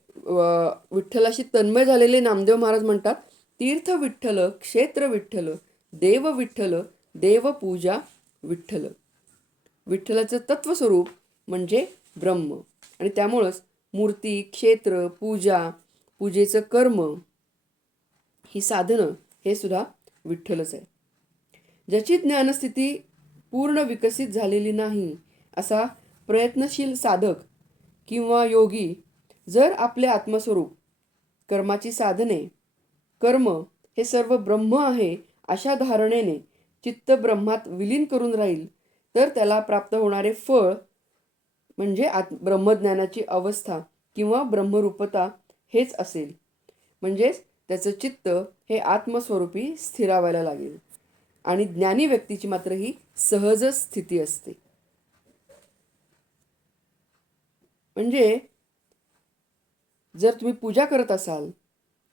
विठ्ठलाशी तन्मय झालेले नामदेव महाराज म्हणतात, तीर्थ विठ्ठल, क्षेत्र विठ्ठल, देव विठ्ठल, देवपूजा विठ्ठल. विठ्ठलाचं तत्वस्वरूप म्हणजे ब्रह्म आणि त्यामुळंच मूर्ती, क्षेत्र, पूजा, पूजेचं कर्म ही साधनं हे सुद्धा विठ्ठलच आहे. ज्याची ज्ञानस्थिती पूर्ण विकसित झालेली नाही असा प्रयत्नशील साधक किंवा योगी जर आपले आत्मस्वरूप, कर्माची साधने, कर्म हे सर्व ब्रह्म आहे अशा धारणेने चित्त ब्रह्मात विलीन करून राहील तर त्याला प्राप्त होणारे फळ म्हणजे ब्रह्मज्ञानाची अवस्था किंवा ब्रह्मरूपता हेच असेल. म्हणजेच त्याचं चित्त हे आत्मस्वरूपी स्थिरावायला लागेल आणि ज्ञानी व्यक्तीची मात्र ही सहज स्थिती असते. म्हणजे जर तुम्ही पूजा करत असाल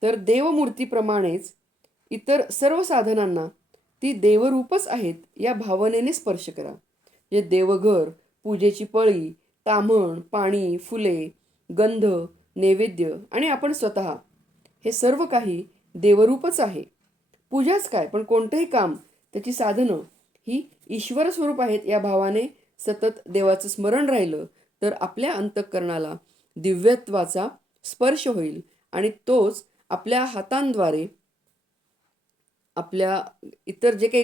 तर देवमूर्तीप्रमाणेच इतर सर्व साधनांना ती देवरूपच आहेत या भावनेने स्पर्श करा. जे देवघर, पूजेची पळी, ताम्हण, पाणी, फुले, गंध, नैवेद्य आणि आपण स्वतः हे सर्व काही देवरूपच आहे. पूजाच काय, पण कोणतंही काम, त्याची साधनं ही ईश्वर स्वरूप आहेत या भावाने सतत देवाचं स्मरण राहिलं तर आपल्या अंतःकरणाला दिव्यत्वाचा स्पर्श होईल आणि तोच आपल्या हातांद्वारे आपल्या इतर जे काही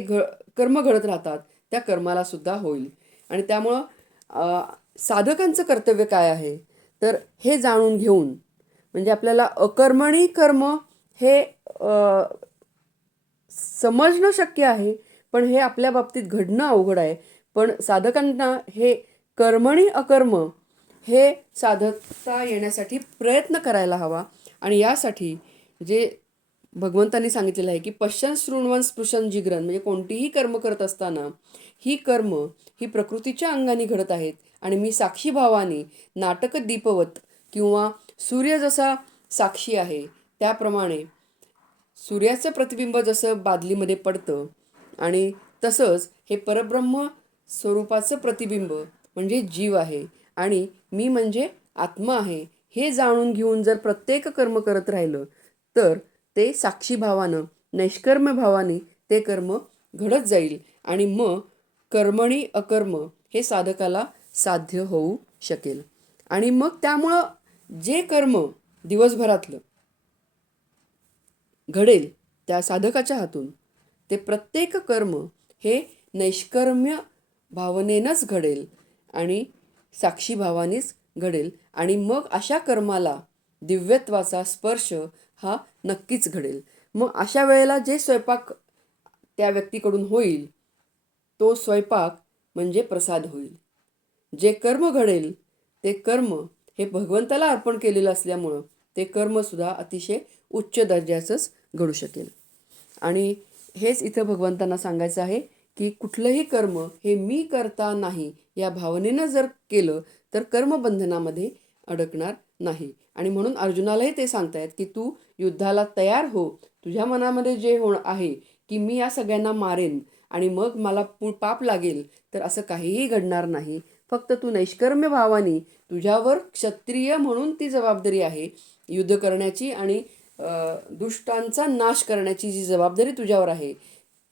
कर्म घडत राहतात त्या कर्माला सुद्धा होईल. आणि त्यामुळं साधकांचं कर्तव्य काय आहे तर हे जाणून घेऊन, म्हणजे आपल्याला अकर्मणी कर्म हे समजणं शक्य आहे, पण हे आपल्या बाबतीत घडणं अवघड आहे. पण साधकांना हे कर्मणी अकर्म हे साधता येण्यासाठी प्रयत्न करायला हवा. आणि यासाठी जे भगवंतांनी सांगितलेलं आहे की पश्यन शृण्वन स्पृशन जिग्रन, म्हणजे कोणतीही कर्म करत असताना ही कर्म ही प्रकृतीच्या अंगाने घडत आहेत आणि मी साक्षी भावाने नाटक दीपवत किंवा सूर्य जसा साक्षी आहे त्याप्रमाणे सूर्याचं प्रतिबिंब जसं बादलीमध्ये पडतं आणि तसंच हे परब्रह्म स्वरूपाचं प्रतिबिंब म्हणजे जीव आहे आणि मी म्हणजे आत्मा आहे हे जाणून घेऊन जर प्रत्येक कर्म करत राहिलं तर ते साक्षी भावानं, नैष्कर्म्य भावाने ते कर्म घडत जाईल आणि मग कर्मणी अकर्म हे साधकाला साध्य होऊ शकेल. आणि मग त्यामुळं जे कर्म दिवसभरातलं घडेल त्या साधकाच्या हातून ते प्रत्येक कर्म हे नैष्कर्म्य भावनेनंच घडेल आणि साक्षी भावानेच घडेल आणि मग अशा कर्माला दिव्यत्वाचा स्पर्श हा नक्कीच घडेल. मग अशा वेळेला जे स्वयंपाक त्या व्यक्तीकडून होईल तो स्वयंपाक म्हणजे प्रसाद होईल. जे कर्म घडेल ते कर्म हे भगवंताला अर्पण केलेलं असल्यामुळं ते कर्मसुद्धा अतिशय उच्च दर्जाचंच घडू शकेल. आणि हेच इथं भगवंतांना सांगायचं आहे की कुठलंही कर्म हे मी करता नाही या भावनेनं जर केलं तर कर्मबंधनामध्ये अडकणार नाही. आणि म्हणून अर्जुनालाही ते सांगतायत की तू युद्धाला तयार हो. तुझ्या मनामध्ये जे आहे की मी या सगळ्यांना मारेन आणि मग मला पाप लागेल तर असं काहीही घडणार नाही. फक्त तू नैष्कर्म्य भावाने तुझ्यावर क्षत्रिय म्हणून ती जबाबदारी आहे युद्ध करण्याची आणि दुष्टांचा नाश करण्याची जी जबाबदारी तुझ्यावर आहे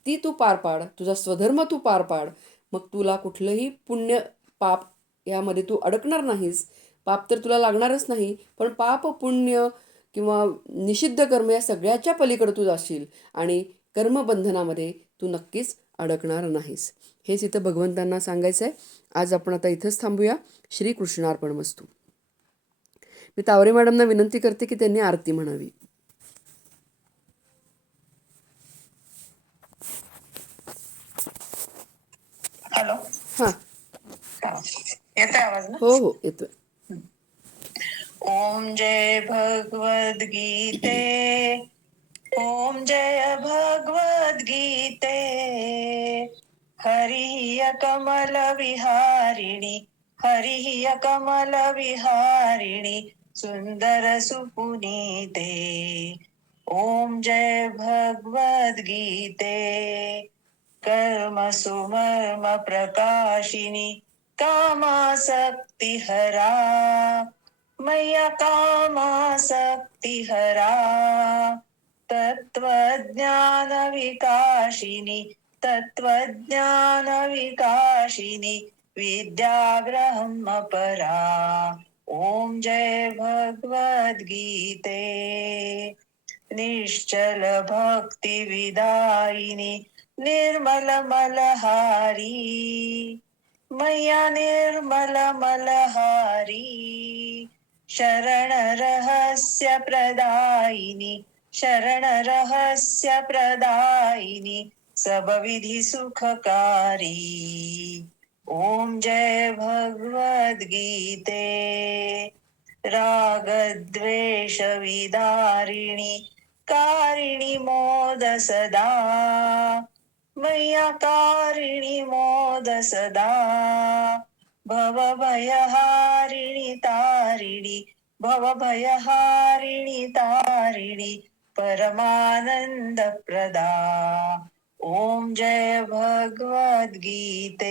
ती तू पार पाड. तुझा स्वधर्म तू पार पाड. मग तुला कुठलंही पुण्य पाप यामध्ये तू अडकणार नाहीस. पाप तर तुला लागणारच नाही, पण पाप पुण्य किंवा निषिद्ध कर्म या सगळ्याच्या पलीकडे तू जाशील आणि कर्मबंधनामध्ये तू नक्कीच अडकणार नाहीस. हेच इथं भगवंतांना सांगायचं आहे. आज आपण आता इथंच थांबूया. श्रीकृष्णार्पणमस्तु. मी तावरे मॅडमना विनंती करते की त्यांनी आरती म्हणावी. हॅलो. हां. येतोय आवाज ना? हो हो येतोय. ओम जय भगवद गीते. ओम जय भगवद गीते. हरिः कमल विहारिणी. हरिः कमल विहारिणी. सुंदर सुपुनीते. ओम जय भगवद गीते. कर्म सुमर्म प्रकाशिनी. कामासक्ति हरा. मय्या कामासक्ति हरा. तत्वज्ञान विकाशिनी. तत्वज्ञान विकाशिनी. विद्या ब्रह्म परा. ओम जय भगवद गीते. निश्चल भक्ति विदायिनी. निर्मल मलहारी. मय्या निर्मल मलहारी. शरण रहस्य प्रदायिनी. शरण रहस्य प्रदायिनी. सब विधि सुखकारी. ओम जय भगवद गीते. राग द्वेष विदारिणी. कारिणी मोद सदा. मय्या कारिणी मोद सदा. भव भयहारिणी तारिणी. भव भयहारिणी तारिणी. परमानंद प्रदा. ओम जय भगवद्गीते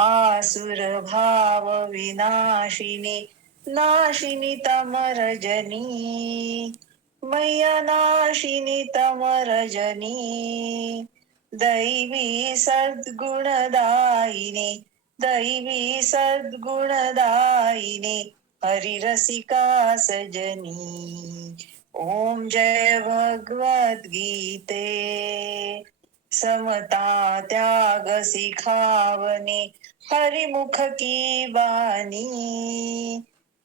आसुर भाव विनाशिनी नाशिनी तमरजनी मैया नाशिनी तमरजनी दैवी सद्गुणदायिनी दैवी सद्गुणदायिनी हरिरसिका सजनी ओम जय भगवद्गीते समता त्याग सिखावनी हरिमुख की बानी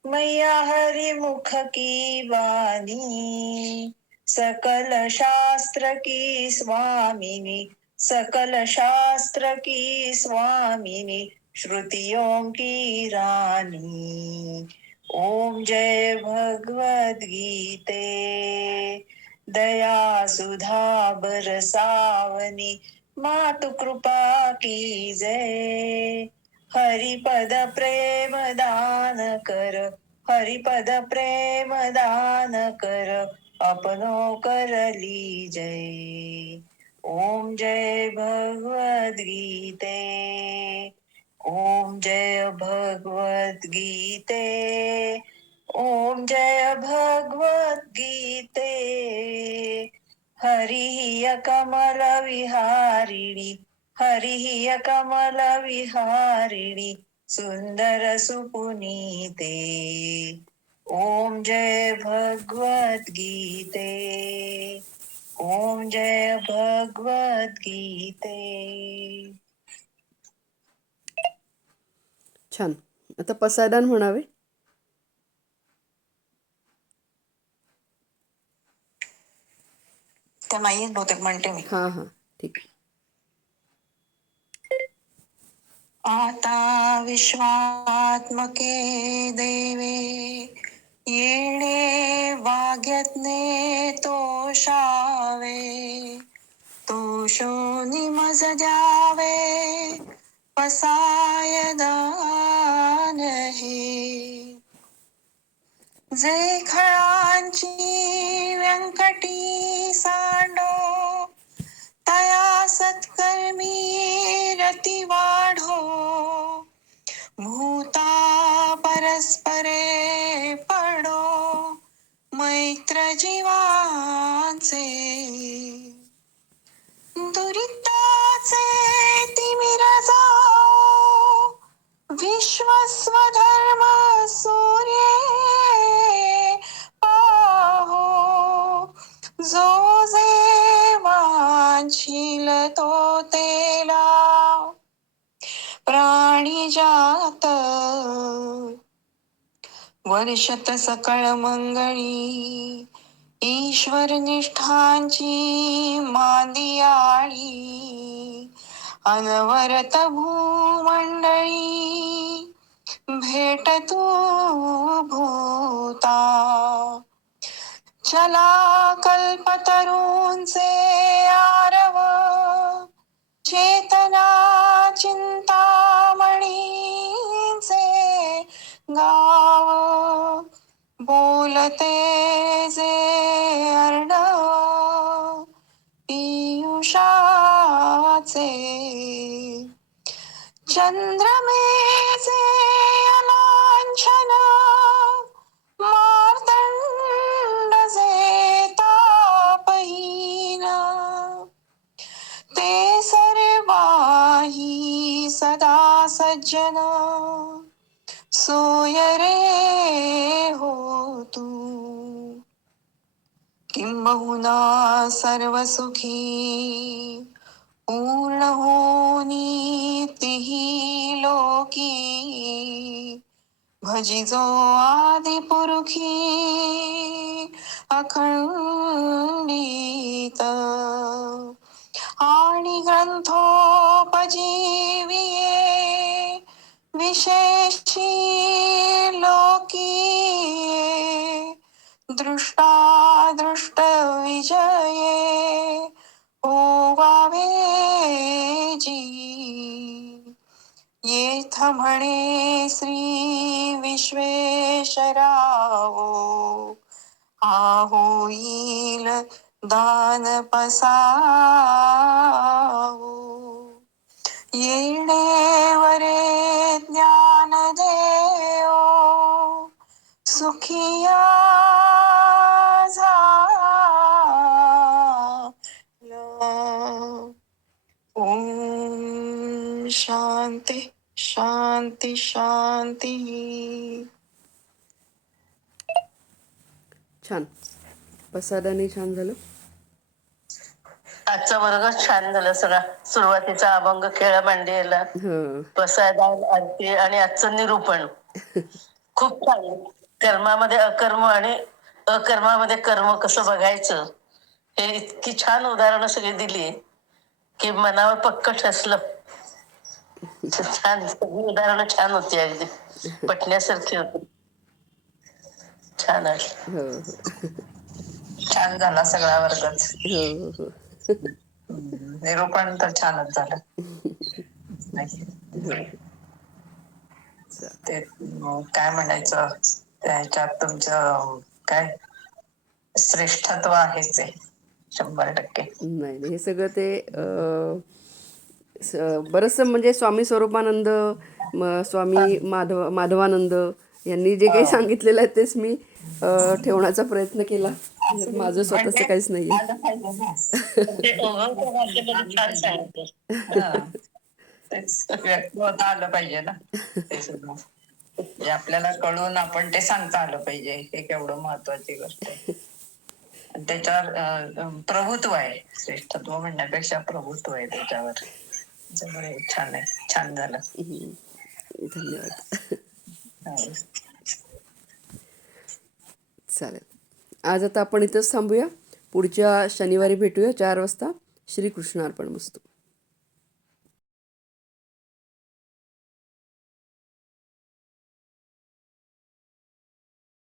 मैया हरिमुख की बानी सकल शास्त्र की स्वामिनी सकल शास्त्र की स्वामिनी श्रुतियों की रानी ओम जय भगवद गीते दया सुधा बरसावनी मातु कृपा की जय हरिपद प्रेम दान कर हरिपद प्रेम दान कर अपनो करली जय ओम जय भगवद गीते ओम जय भगवद गीते ओम जय भगवद गीते हरिः कमल विहारिणी हरिः कमल विहारिणी सुंदर सुपुनीते ओम जय भगवद गीते ओम जय भगवद गीते छान. आता पसायदान म्हणावे. त्या नाहीच बहुतेक म्हणते मी हां हां ठीक. आता विश्वात्मके देवे येणे वाग्यज्ञे तोषावे तोषो निमज द्यावे पसायदान हे जे खळांची व्यंकटी सांडो तया सत्कर्मी रती वाढो भूता परस्परे पडो मैत्र जीवांचे दुरिताचे तिमिर जाओ विश्वस्वधर्म सूर्ये पाहो जो जे वांछील तो तेला प्राणी जात वर्षत सकळ मंगळी ईश्वर निष्ठांची मांदियाळी अनवरत भूमंडळी भेट तू भूता चला कल्पतरूंचे आरव चेतना चिंतामणींचे गाव बोलते जे अर्णव पियुषाचे चंद्रमेचे अलांछन मार्तंड जे तापहीन ते सर्वाही सदा सज्जन सोय रे हो तू किंबहुना सर्व सुखी पूर्ण होनी तिही लोकी भजिजो आदि पुरुखी अखंडित आणि ग्रंथोपजीविये विशेषी लोकी दृष्टादृष्ट विजये ओवावे जी येथ म्हणे श्री विश्वेश्वरावो आ होईल दान पसावू येणेवरे ज्ञान देओ सुखिया झालो. ओम शांती शांती शांती. छान. प्रसादाने छान झालं. आजचा वर्ग छान झाला सगळा. सुरुवातीचा अभंग खेळ मांडलेला, हं. प्रसाद आरती आणि आजचं निरूपण खूप छान. कर्मामध्ये अकर्म आणि अकर्मामध्ये कर्म कसं बघायचं हे इतकी छान उदाहरणं सगळी दिली की मनावर पक्क ठसलं. छान, सगळी उदाहरणं छान होती, अगदी पटण्यासारखी होती. छान आहे. हो हो छान झाला सगळा वर्गच. हो हो निरूपण तर छानच झालं. चा- ते काय म्हणायचं, त्याच्यात तुमचं काय श्रेष्ठत्व आहेच आहे 100%. नाही नाही, हे सगळं ते बरंचसं म्हणजे स्वामी स्वरूपानंद, स्वामी माधवानंद यांनी जे काही सांगितलेलं आहे तेच मी ठेवण्याचा प्रयत्न केला. त्याच्यात माझं स्वतःचं काहीच नाही आहे. आलं पाहिजे ना. ते ओघवत्या भाषेमध्ये छान सांगितलं. तेच व्यक्त होता आलं पाहिजे ना. ते सुद्धा म्हणजे आपल्याला कळून आपण ते सांगता आलं पाहिजे. हे केवढं महत्वाची गोष्ट आहे. आणि त्याच्यावर प्रभुत्व आहे. श्रेष्ठत्व म्हणण्यापेक्षा प्रभुत्व आहे त्याच्यावर. त्याच्यामुळे छान आहे, छान झालं. धन्यवाद. हो. चालेल. आज आता आपण इथंच थांबूया. पुढच्या शनिवारी भेटूया 4 वाजता. श्रीकृष्ण अर्पणमस्तु.